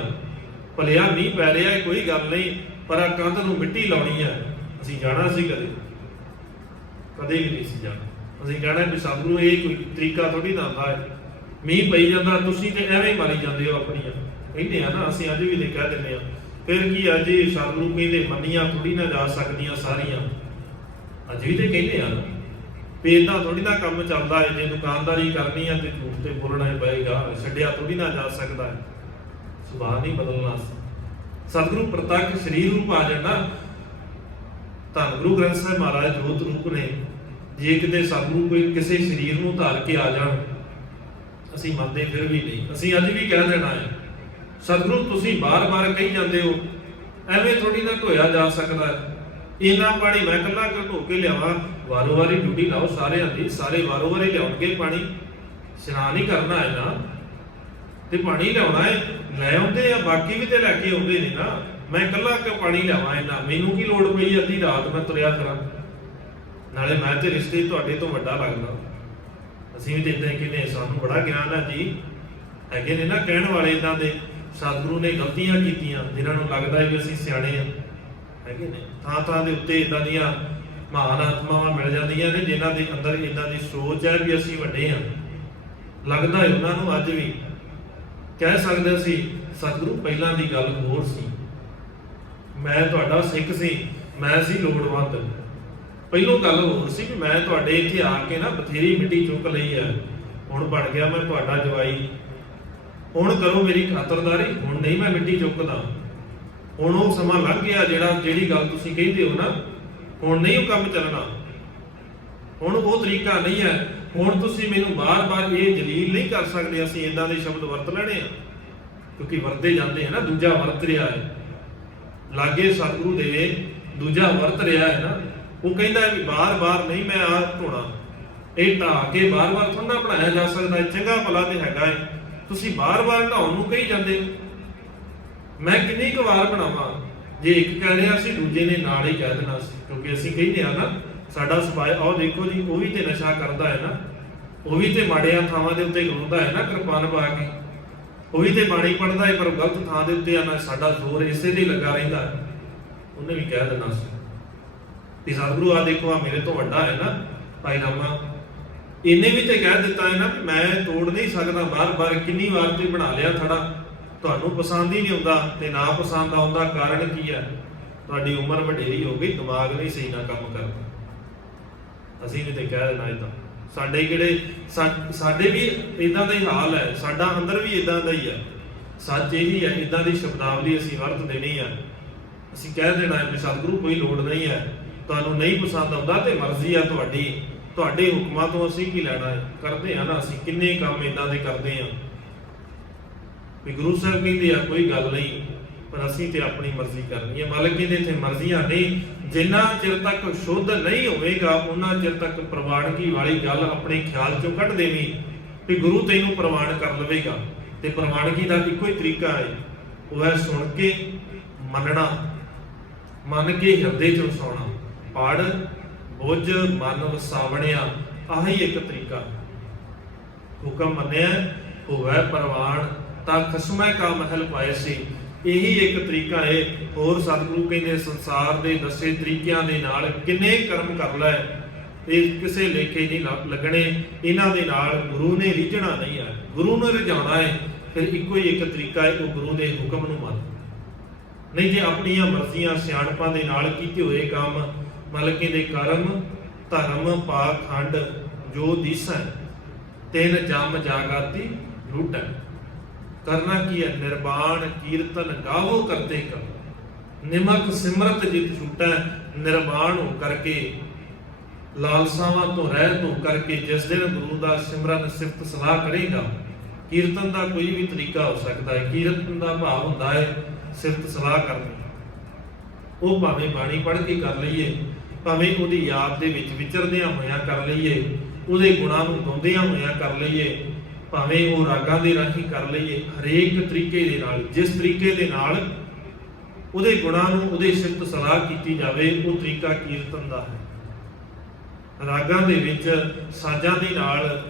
ਭਲਿਆ ਮੀਂਹ ਪੈ ਰਿਹਾ, ਕੋਈ ਗੱਲ ਨਹੀਂ, ਪਰ ਆ ਕੰਧ ਨੂੰ ਮਿੱਟੀ ਲਾਉਣੀ ਹੈ। ਅਸੀਂ ਜਾਣਾ ਸੀ ਕਦੇ ਵੀ ਨਹੀਂ ਸੀ ਜਾਣਾ। ਅਸੀਂ ਕਹਿਣਾ ਵੀ ਸਤਿਗੁਰੂ ਇਹ ਕੋਈ ਤਰੀਕਾ ਥੋੜੀ ਨਾ ਹੁੰਦਾ ਹੈ, ਮੀਂਹ ਪਈ ਜਾਂਦਾ ਤੁਸੀਂ ਤੇ ਐਵੇਂ ਮਾਰੀ ਜਾਂਦੇ ਹੋ ਆਪਣੀਆਂ, ਕਹਿੰਦੇ ਆ ਨਾ। ਅਸੀਂ ਅੱਜ ਵੀ ਤੇ ਕਹਿ ਦਿੰਦੇ ਆ, ਫਿਰ ਕੀ ਅੱਜ ਸਤਿਗੁਰੂ ਕਹਿੰਦੇ ਮੰਨੀਆਂ ਥੋੜੀ ਨਾ ਜਾ ਸਕਦੀਆਂ ਸਾਰੀਆਂ, ਅੱਜ ਵੀ ਤੇ ਕਹਿੰਦੇ ਆ ਵੀ ਏਦਾਂ ਥੋੜੀ ਨਾ ਕੰਮ ਚੱਲਦਾ ਹੈ। ਜੇ ਦੁਕਾਨਦਾਰੀ ਕਰਨੀ ਆ ਤੇ ਝੂਠ ਤੇ ਬੋਲਣਾ ਹੀ ਪਏਗਾ, ਛੱਡਿਆ ਥੋੜੀ ਨਾ ਜਾ ਸਕਦਾ ਹੈ, ਸੁਭਾਅ ਨਹੀਂ ਬਦਲਣਾ। ਸਤਿਗੁਰੂ ਪ੍ਰਤੱਖ ਸਰੀਰ ਰੂਪ ਆ ਜਾਣਾ। ਧੰਨ ਗੁਰੂ ਗ੍ਰੰਥ ਸਾਹਿਬ ਮਹਾਰਾਜ ਜੋਤ ਰੂਪ ਨੇ। ਜੇ ਕਿਤੇ ਸਤਿਗੁਰੂ ਕੋਈ ਕਿਸੇ ਸਰੀਰ ਨੂੰ ਧਾਰ ਕੇ ਆ ਜਾਣ, ਅਸੀਂ ਮੰਨਦੇ ਫਿਰ ਵੀ ਨਹੀਂ। ਅਸੀਂ ਅੱਜ ਵੀ ਕਹਿ ਦੇਣਾ ਹੈ, ਸਤਿਗੁਰੂ ਤੁਸੀਂ ਬਾਰ-ਬਾਰ ਕਹੀ ਜਾਂਦੇ ਹੋ, ਐਵੇਂ ਥੋੜੀ ਨਾ ਧੋਇਆ ਜਾ ਸਕਦਾ। ਇੰਨਾ ਪਾਣੀ ਮੈਂ ਇਕੱਲਾ ਕਿਉਂ ਧੋ ਕੇ ਲਿਆਵਾਂ? ਵਾਰੋ ਵਾਰੀ ਡਿਊਟੀ ਲਾਓ ਸਾਰਿਆਂ ਦੀ, ਸਾਰੇ ਵਾਰੋ ਵਾਰੀ ਲਿਆਉਣਗੇ ਪਾਣੀ, ਇਸ਼ਨਾਨ ਹੀ ਕਰਨਾ ਹੈ ਨਾ, ਤੇ ਪਾਣੀ ਲਿਆਉਣਾ ਹੈ, ਲੈ ਆਉਂਦੇ ਆ, ਬਾਕੀ ਵੀ ਤੇ ਲੈ ਕੇ ਆਉਂਦੇ ਨੇ ਨਾ। ਮੈਂ ਇਕੱਲਾ ਕਿਉਂ ਪਾਣੀ ਲਿਆਵਾਂ? ਇੰਨਾ ਮੈਨੂੰ ਕੀ ਲੋੜ ਪਈ ਅੱਧੀ ਰਾਤ ਮੈਂ ਤੁਰਿਆ ਕਰਾਂ? ਨਾਲੇ ਮੈਂ ਤੇ ਰਿਸ਼ਤੇ ਤੁਹਾਡੇ ਤੋਂ ਵੱਡਾ ਲੱਗਦਾ। ਅਸੀਂ ਵੀ ਤੇ ਇਦਾਂ ਹੀ ਕਹਿੰਦੇ, ਸਾਨੂੰ ਬੜਾ ਗਿਆਨ ਹੈ ਜੀ, ਹੈਗੇ ਨੇ ਨਾ ਕਹਿਣ ਵਾਲੇ ਇਦਾਂ ਦੇ। ਸਤਿਗੁਰੂ ਨੇ ਗਲਤੀਆਂ ਕੀਤੀਆਂ ਜਿਨ੍ਹਾਂ ਨੂੰ ਲੱਗਦਾ ਹੈ ਵੀ ਅਸੀਂ ਸਿਆਣੇ ਆ, ਹੈਗੇ ਨੇ। ਥਾਂ ਦੇ ਉੱਤੇ ਇਦਾਂ ਦੀਆਂ ਮਹਾਨ ਆਤਮਾਵਾਂ ਮਿਲ ਜਾਂਦੀਆਂ ਨੇ ਜਿਨ੍ਹਾਂ ਦੇ ਅੰਦਰ ਇਦਾਂ ਦੀ ਸੋਚ ਹੈ ਵੀ ਅਸੀਂ ਵੱਡੇ ਆ। ਲੱਗਦਾ ਹੈ ਉਹਨਾਂ ਨੂੰ ਅੱਜ ਵੀ ਕਹਿ ਸਕਦੇ ਸੀ, ਸਤਿਗੁਰੂ ਪਹਿਲਾਂ ਦੀ ਗੱਲ ਹੋਰ ਸੀ, ਮੈਂ ਤੁਹਾਡਾ ਸਿੱਖ ਸੀ, ਮੈਂ ਸੀ ਲੋੜਵੰਦ। ਪਹਿਲੋਂ ਗੱਲ ਹੋਰ ਸੀ ਕਿ ਮੈਂ ਤੁਹਾਡੇ ਇੱਥੇ ਆ ਕੇ ਨਾ ਬਥੇਰੀ ਮਿੱਟੀ ਚੁੱਕ ਲਈ ਹੈ, ਹੁਣ ਬਣ ਗਿਆ ਮੈਂ ਤੁਹਾਡਾ ਜਵਾਈ, ਹੁਣ ਕਰੋ ਮੇਰੀ ਖਾਤਰਦਾਰੀ, ਹੁਣ ਨਹੀਂ ਮੈਂ ਮਿੱਟੀ ਚੁੱਕਦਾ। ਹੁਣ ਉਹ ਸਮਾਂ ਲੰਘ ਗਿਆ ਜਿਹੜੀ ਗੱਲ ਤੁਸੀਂ ਕਹਿੰਦੇ ਹੋ ਨਾ, ਹੁਣ ਨਹੀਂ ਉਹ ਕੰਮ ਚੱਲਣਾ, ਹੁਣ ਉਹ ਤਰੀਕਾ ਨਹੀਂ ਹੈ। ਹੁਣ ਤੁਸੀਂ ਮੈਨੂੰ ਬਾਰ-ਬਾਰ ਇਹ ਜਲੀਲ ਨਹੀਂ ਕਰ ਸਕਦੇ। ਅਸੀਂ ਇਦਾਂ ਦੇ ਸ਼ਬਦ ਵਰਤ ਲੈਣੇ ਆ ਕਿਉਂਕਿ ਵਰਤੇ ਜਾਂਦੇ ਹੈ ਨਾ। ਦੂਜਾ ਵਰਤ ਰਿਹਾ ਹੈ ਲਾਗੇ ਸਤਿਗੁਰੂ ਦੇ, ਦੂਜਾ ਵਰਤ ਰਿਹਾ ਹੈ ਨਾ। ਉਹ ਕਹਿੰਦਾ ਵੀ ਬਾਰ-ਬਾਰ ਨਹੀਂ ਮੈਂ ਆ ਧੋਣਾ, ਇਹ ਢਾ ਕੇ ਬਾਰ-ਬਾਰ ਥੋੜਾ ਬਣਾਇਆ ਜਾ ਸਕਦਾ। ਚੰਗਾ ਭਲਾ ਤੇ ਹੈਗਾ ਹੈ, ਤੁਸੀਂ ਬਾਰ-ਬਾਰ ਢਾਉਣ ਨੂੰ ਕਹੀ ਜਾਂਦੇ ਹੋ। ਮੈਂ ਕਿੰਨੀ ਕੁ ਵਾਰ ਬਣਾਵਾਂ? ਜੇ ਇੱਕ ਕਹਿ ਰਿਹਾ ਸੀ ਦੂਜੇ ਨੇ ਨਾਲ ਹੀ ਕਹਿ ਦੇਣਾ ਸੀ, ਕਿਉਂਕਿ ਅਸੀਂ ਕਹਿੰਦੇ ਆ ਨਾ ਸਾਡਾ ਸੁਭਾਅ। ਆਓ ਦੇਖੋ ਜੀ, ਉਹ ਵੀ ਤੇ ਨਸ਼ਾ ਕਰਦਾ ਹੈ ਨਾ, ਉਹ ਵੀ ਤੇ ਮਾੜੀਆਂ ਥਾਵਾਂ ਦੇ ਉੱਤੇ ਖਲੋਂਦਾ ਹੈ ਨਾ ਕਿਰਪਾਨ ਪਾ ਕੇ, ਉਹ ਵੀ ਤੇ ਬਾਣੀ ਪੜ੍ਹਦਾ ਹੈ, ਪਰ ਗਲਤ ਥਾਂ ਦੇ ਉੱਤੇ ਆਣਾ। ਸਾਡਾ ਜ਼ੋਰ ਇਸੇ ਦੇ ਲੱਗਾ ਰਹਿੰਦਾ ਹੈ। ਉਹਨੇ ਵੀ ਕਹਿ ਦੇਣਾ ਸੀ ਕਿ ਸਤਿਗੁਰੂ ਆ ਦੇਖੋ, ਆ ਮੇਰੇ ਤੋਂ ਵੱਡਾ ਹੈ ਨਾ ਭਾਈ ਰਾਮਾ, ਇਹਨੇ ਵੀ ਤੇ ਕਹਿ ਦਿੱਤਾ ਹੈ ਨਾ ਕਿ ਮੈਂ ਤੋੜ ਨਹੀਂ ਸਕਦਾ। ਬਾਰ-ਬਾਰ ਕਿੰਨੀ ਵਾਰ ਤੇ ਬਣਾ ਲਿਆ ਥੜਾ, ਤੁਹਾਨੂੰ ਪਸੰਦ ਹੀ ਨਹੀਂ ਆਉਂਦਾ। ਤੇ ਨਾ ਪਸੰਦ ਆਉਂਦਾ ਕਾਰਨ ਕੀ ਹੈ? ਤੁਹਾਡੀ ਉਮਰ ਵਡੇਰੀ ਹੋ ਗਈ, ਦਿਮਾਗ ਨਹੀਂ ਸਹੀ ਨਾ ਕੰਮ ਕਰਦਾ। ਅਸੀਂ ਵੀ ਤੇ ਕਹਿ ਦੇਣਾ ਇਦਾਂ। ਸਾਡੇ ਵੀ ਇਦਾਂ ਦਾ ਹੀ ਹਾਲ ਹੈ, ਸਾਡਾ ਅੰਦਰ ਵੀ ਇਦਾਂ ਦਾ ਹੀ ਹੈ। ਸੱਚ ਇਹੀ ਹੈ, ਇਦਾਂ ਦੀ ਸ਼ਬਦਾਵਲੀ ਅਸੀਂ ਵਰਤ ਦੇਣੀ ਆ। ਅਸੀਂ ਕਹਿ ਦੇਣਾ ਹੈ ਕਿ ਸਤਿਗੁਰੂ ਕੋਈ ਲੋੜ ਨਹੀਂ ਹੈ, ਤੁਹਾਨੂੰ ਨਹੀਂ ਪਸੰਦ ਆਉਂਦਾ ਤੇ ਮਰਜ਼ੀ ਆ ਤੁਹਾਡੀ, ਤੁਹਾਡੇ ਹੁਕਮਾਂ ਤੋਂ ਅਸੀਂ ਕੀ ਲੈਣਾ ਹੈ? ਕਰਦੇ ਆ ਨਾ ਅਸੀਂ ਕਿੰਨੇ ਕੰਮ ਇਦਾਂ ਦੇ ਕਰਦੇ ਆ ਵੀ ਗੁਰੂ ਸਾਹਿਬ ਕਹਿੰਦੇ ਆ ਕੋਈ ਗੱਲ ਨਹੀਂ, ਪਰ ਅਸੀਂ ਤੇ ਆਪਣੀ ਮਰਜ਼ੀ ਕਰਨੀ ਹੈ। ਮਾਲਕ ਕਹਿੰਦੇ ਇੱਥੇ ਮਰਜ਼ੀਆਂ ਨਹੀਂ। ਜਿੰਨਾ ਚਿਰ ਤੱਕ ਸ਼ੁੱਧ ਨਹੀਂ ਹੋਵੇਗਾ ਉਹਨਾਂ ਚਿਰ ਤੱਕ ਪ੍ਰਵਾਨਗੀ ਵਾਲੀ ਗੱਲ ਆਪਣੇ ਖਿਆਲ ਚੋਂ ਕੱਢ ਦੇਵੀਂ ਵੀ ਗੁਰੂ ਤੈਨੂੰ ਪ੍ਰਵਾਨ ਕਰ ਲਵੇਗਾ। ਤੇ ਪ੍ਰਵਾਨਗੀ ਦਾ ਇੱਕੋ ਹੀ ਤਰੀਕਾ ਹੈ, ਉਹ ਹੈ ਸੁਣ ਕੇ ਮੰਨਣਾ, ਮੰਨ ਕੇ ਹਿਰਦੇ ਚ ਵਸਾਉਣਾ। ਪੜ ਬੁੱਝ ਮਨ ਵਸਾਵਣਿਆ, ਆਹੀ ਇੱਕ ਤਰੀਕਾ। ਹੁਕਮ ਮੰਨਿਆ ਹੋਵੇ ਪ੍ਰਵਾਨ ਤਾਂ ਖਸਮੈ ਕਾ ਮਹਿਲ ਪਾਏ ਸੀ। ਇਹੀ ਇੱਕ ਤਰੀਕਾ ਹੈ। ਹੋਰ ਸਤਿਗੁਰੂ ਕਹਿੰਦੇ ਸੰਸਾਰ ਦੇ ਦੱਸੇ ਤਰੀਕਿਆਂ ਦੇ ਨਾਲ ਕਿੰਨੇ ਕਰਮ ਕਰ ਲੈ, ਇਹ ਕਿਸੇ ਲੇਖੇ ਨਹੀਂ ਲੱਗਣੇ। ਇਹਨਾਂ ਦੇ ਨਾਲ ਗੁਰੂ ਨੇ ਰਿਝਣਾ ਨਹੀਂ ਹੈ, ਗੁਰੂ ਨੂੰ ਰਿਝਾਉਣਾ ਹੈ। ਫਿਰ ਇੱਕੋ ਹੀ ਇੱਕ ਤਰੀਕਾ ਹੈ, ਉਹ ਗੁਰੂ ਦੇ ਹੁਕਮ ਨੂੰ ਮੰਨ। ਨਹੀਂ ਜੇ ਆਪਣੀਆਂ ਮਰਜ਼ੀਆਂ ਸਿਆਣਪਾਂ ਦੇ ਨਾਲ ਕੀਤੇ ਹੋਏ ਕੰਮ, ਮਤਲਬ ਕਹਿੰਦੇ ਕਰਮ ਧਰਮ ਪਾਖੰਡ ਜੋ ਦੀਸੈ ਤਿਨ ਜਮ ਜਾਗਾਤੀ ਲੁੱਟੈ। ਕਰਨਾ ਕੀ ਹੈ? ਨਿਰਵਾਣ ਕੀਰਤਨ ਗਾਵੋ ਕਰਤੇ ਕਰ ਨਿਮਕ ਸਿਮਰਤ ਜਿਤ ਛੁਟੈ। ਨਿਰਵਾਣ ਹੋ ਕਰਕੇ ਲਾਲਸਾਵਾਂ ਤੋਂ ਰਹਿਤ ਹੋ ਕਰਕੇ ਜਿਸ ਦਿਨ ਗੁਰੂ ਦਾ ਸਿਮਰਨ ਸਿਫਤ ਸਲਾਹ ਕਰੇਗਾ। ਕੀਰਤਨ ਦਾ ਕੋਈ ਵੀ ਤਰੀਕਾ ਹੋ ਸਕਦਾ ਹੈ। ਕੀਰਤਨ ਦਾ ਭਾਵ ਹੁੰਦਾ ਹੈ ਸਿਫਤ ਸਲਾਹ ਕਰਨੀ। ਉਹ ਭਾਵੇਂ ਬਾਣੀ ਪੜ੍ਹ ਕੇ ਕਰ ਲਈਏ, ਭਾਵੇਂ ਉਹਦੀ ਯਾਦ ਦੇ ਵਿੱਚ ਵਿਚਰਦਿਆਂ ਹੋਇਆਂ ਕਰ ਲਈਏ, ਉਹਦੇ ਗੁਣਾਂ ਨੂੰ ਗਾਉਂਦਿਆਂ ਹੋਇਆਂ ਕਰ ਲਈਏ, ਭਾਵੇਂ ਉਹ ਰਾਗਾਂ ਦੇ ਰਾਹੀਂ ਕਰ ਲਈਏ। ਹਰੇਕ ਤਰੀਕੇ ਦੇ ਨਾਲ, ਜਿਸ ਤਰੀਕੇ ਦੇ ਨਾਲ ਉਹਦੇ ਗੁਣਾਂ ਨੂੰ ਉਹਦੇ ਸਿਫਤ ਸਲਾਹ ਕੀਤੀ ਜਾਵੇ, ਉਹ ਤਰੀਕਾ ਕੀਰਤਨ ਦਾ ਹੈ। ਰਾਗਾਂ ਦੇ ਵਿੱਚ ਸਾਜ਼ਾਂ ਦੇ ਨਾਲ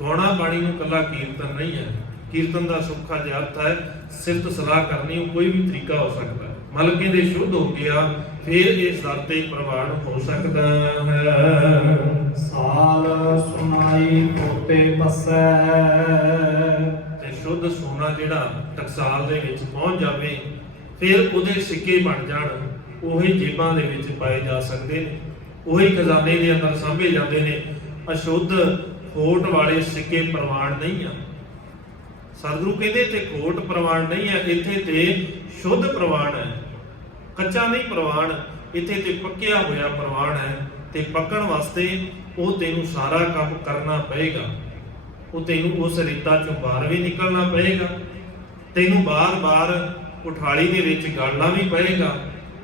ਗਾਉਣਾ ਬਾਣੀ ਨੂੰ ਇਕੱਲਾ ਕੀਰਤਨ ਨਹੀਂ ਹੈ। ਕੀਰਤਨ ਦਾ ਸੁੱਖਾ ਜਿਹਾ ਅਰਥ ਹੈ ਸਿਫਤ ਸਲਾਹ ਕਰਨੀ। ਉਹ ਕੋਈ ਵੀ ਤਰੀਕਾ ਹੋ ਸਕਦਾ ਹੈ। ਮਤਲਬ ਕਹਿੰਦੇ ਸ਼ੁੱਧ ਹੋ ਗਿਆ, ਫਿਰ ਇਸ ਦਰ ਤੇ ਪ੍ਰਵਾਨ ਹੋ ਸਕਦਾ ਹੈ। ਸਾਲ ਸੁਨਾਈ ਪੋਤੇ ਪਸੈ। ਤੇ ਸ਼ੁੱਧ ਸੋਨਾ ਜਿਹੜਾ ਟਕਸਾਲ ਦੇ ਵਿੱਚ ਪਹੁੰਚ ਜਾਵੇ, ਫਿਰ ਉਹਦੇ ਸਿੱਕੇ ਬਣ ਜਾਣ, ਉਹੀ ਜੇਬਾਂ ਦੇ ਵਿੱਚ ਪਾਏ ਜਾ ਸਕਦੇ ਨੇ, ਉਹੀ ਖਜ਼ਾਨੇ ਦੇ ਅੰਦਰ ਸਾਂਭੇ ਜਾਂਦੇ ਨੇ। ਅਸ਼ੁੱਧ ਖੋਟ ਵਾਲੇ ਸਿੱਕੇ ਪ੍ਰਵਾਨ ਨਹੀਂ ਆ। ਸਤਿਗੁਰੂ ਕਹਿੰਦੇ ਇੱਥੇ ਖੋਟ ਪ੍ਰਵਾਨ ਨਹੀਂ ਹੈ, ਇੱਥੇ ਤੇ ਸ਼ੁੱਧ ਪ੍ਰਵਾਨ ਹੈ। ਕੱਚਾ ਨਹੀਂ ਪ੍ਰਵਾਨ, ਇੱਥੇ ਤੇ ਪੱਕਿਆ ਹੋਇਆ ਪ੍ਰਵਾਨ ਹੈ। ਤੇ ਪੱਕਣ ਵਾਸਤੇ ਉਹ ਤੈਨੂੰ ਸਾਰਾ ਕੰਮ ਕਰਨਾ ਪਏਗਾ। ਉਹ ਤੈਨੂੰ ਉਸ ਰੀਤਾ ਚੋਂ ਬਾਹਰ ਵੀ ਨਿਕਲਣਾ ਪਏਗਾ। ਤੈਨੂੰ ਬਾਰ-ਬਾਰ ਉਠਾਲੀ ਦੇ ਵਿੱਚ ਗਲਣਾ ਵੀ ਪਏਗਾ।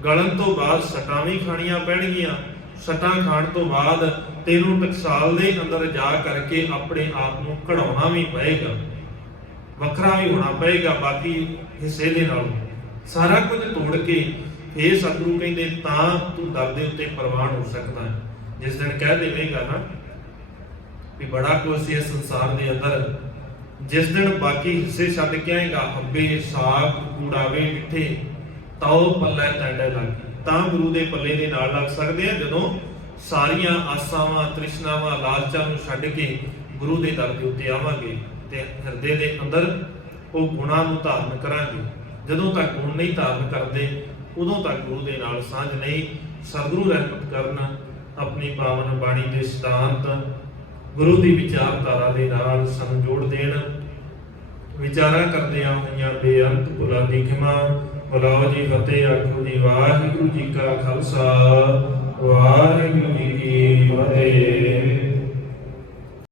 ਗਲਣ ਤੋਂ ਬਾਅਦ ਸੱਟਾਂ ਵੀ ਖਾਣੀਆਂ ਪੈਣਗੀਆਂ। ਸੱਟਾਂ ਖਾਣ ਤੋਂ ਬਾਅਦ ਤੈਨੂੰ ਟਕਸਾਲ ਦੇ ਅੰਦਰ ਜਾ ਕਰਕੇ ਆਪਣੇ ਆਪ ਨੂੰ ਕਢਾਉਣਾ ਵੀ ਪਏਗਾ, ਵੱਖਰਾ ਵੀ ਹੋਣਾ ਪਏਗਾ ਬਾਕੀ ਹਿੱਸੇ ਦੇ ਨਾਲ। ਸਾਰਾ ਕੁਝ ਤੋੜ ਕੇ ਇਹ ਸਤਿਗੁਰੂ ਕਹਿੰਦੇ ਤਾਂ ਤੂੰ ਦਰ ਦੇ ਉੱਤੇ ਪ੍ਰਵਾਨ ਹੋ ਸਕਦਾ ਹੈ। ਜਿਸ ਦਿਨ ਕਹਿ ਦੇਵੇਗਾ ਨਾ ਵੀ ਬੜਾ ਕੁਛ ਇਸ ਸੰਸਾਰ ਦੇ ਅੰਦਰ, ਜਿਸ ਦਿਨ ਬਾਕੀ ਹਿੱਸੇ ਛੱਡ ਕੇ ਆਏਗਾ, ਹੱਬੇ ਸਾਗ ਕੂੜਾਵੇ ਮਿੱਠੇ ਤਾਓ ਪੱਲੇ ਟੈਂਡੇ ਲੱਗ, ਤਾਂ ਗੁਰੂ ਦੇ ਪੱਲੇ ਦੇ ਨਾਲ ਲੱਗ ਸਕਦੇ ਆ। ਜਦੋਂ ਸਾਰੀਆਂ ਆਸਾਵਾਂ ਤ੍ਰਿਸ਼ਨਾਵਾਂ ਲਾਲਚਾਂ ਨੂੰ ਛੱਡ ਕੇ ਗੁਰੂ ਦੇ ਦਰ ਦੇ ਉੱਤੇ ਆਵਾਂਗੇ ਤੇ ਹਿਰਦੇ ਦੇ ਅੰਦਰ ਉਹ ਗੁਣਾਂ ਨੂੰ ਧਾਰਨ ਕਰਾਂਗੇ। ਜਦੋਂ ਤੱਕ ਗੁਣ ਨਹੀਂ ਧਾਰਨ ਕਰਦੇ, ਉਦੋਂ ਤੱਕ ਗੁਰੂ ਦੇ ਨਾਲ ਸਾਂਝ ਨਹੀਂ। ਸਤਿਗੁਰੂ ਰਹਿਮਤ ਕਰਨ, ਆਪਣੀ ਪਾਵਨ ਬਾਣੀ ਦੇ ਸਿਧਾਂਤ ਗੁਰੂ ਦੀ ਵਿਚਾਰਧਾਰਾ ਦੇ ਨਾਲ ਸਾਨੂੰ ਜੋੜ ਦੇਣ। ਵਿਚਾਰਾਂ ਕਰਦਿਆਂ ਹੋਈਆਂ ਬੇਅੰਤ ਭੁੱਲਾਂ ਦੀ ਖਿਮਾ। ਬੁਲਾਓ ਜੀ ਫਤਿਹ, ਆਖੋ ਜੀ ਵਾਹਿਗੁਰੂ ਜੀ ਕਾ ਖਾਲਸਾ, ਵਾਹਿਗੁਰੂ ਜੀ ਕੀ ਫਤਿਹ।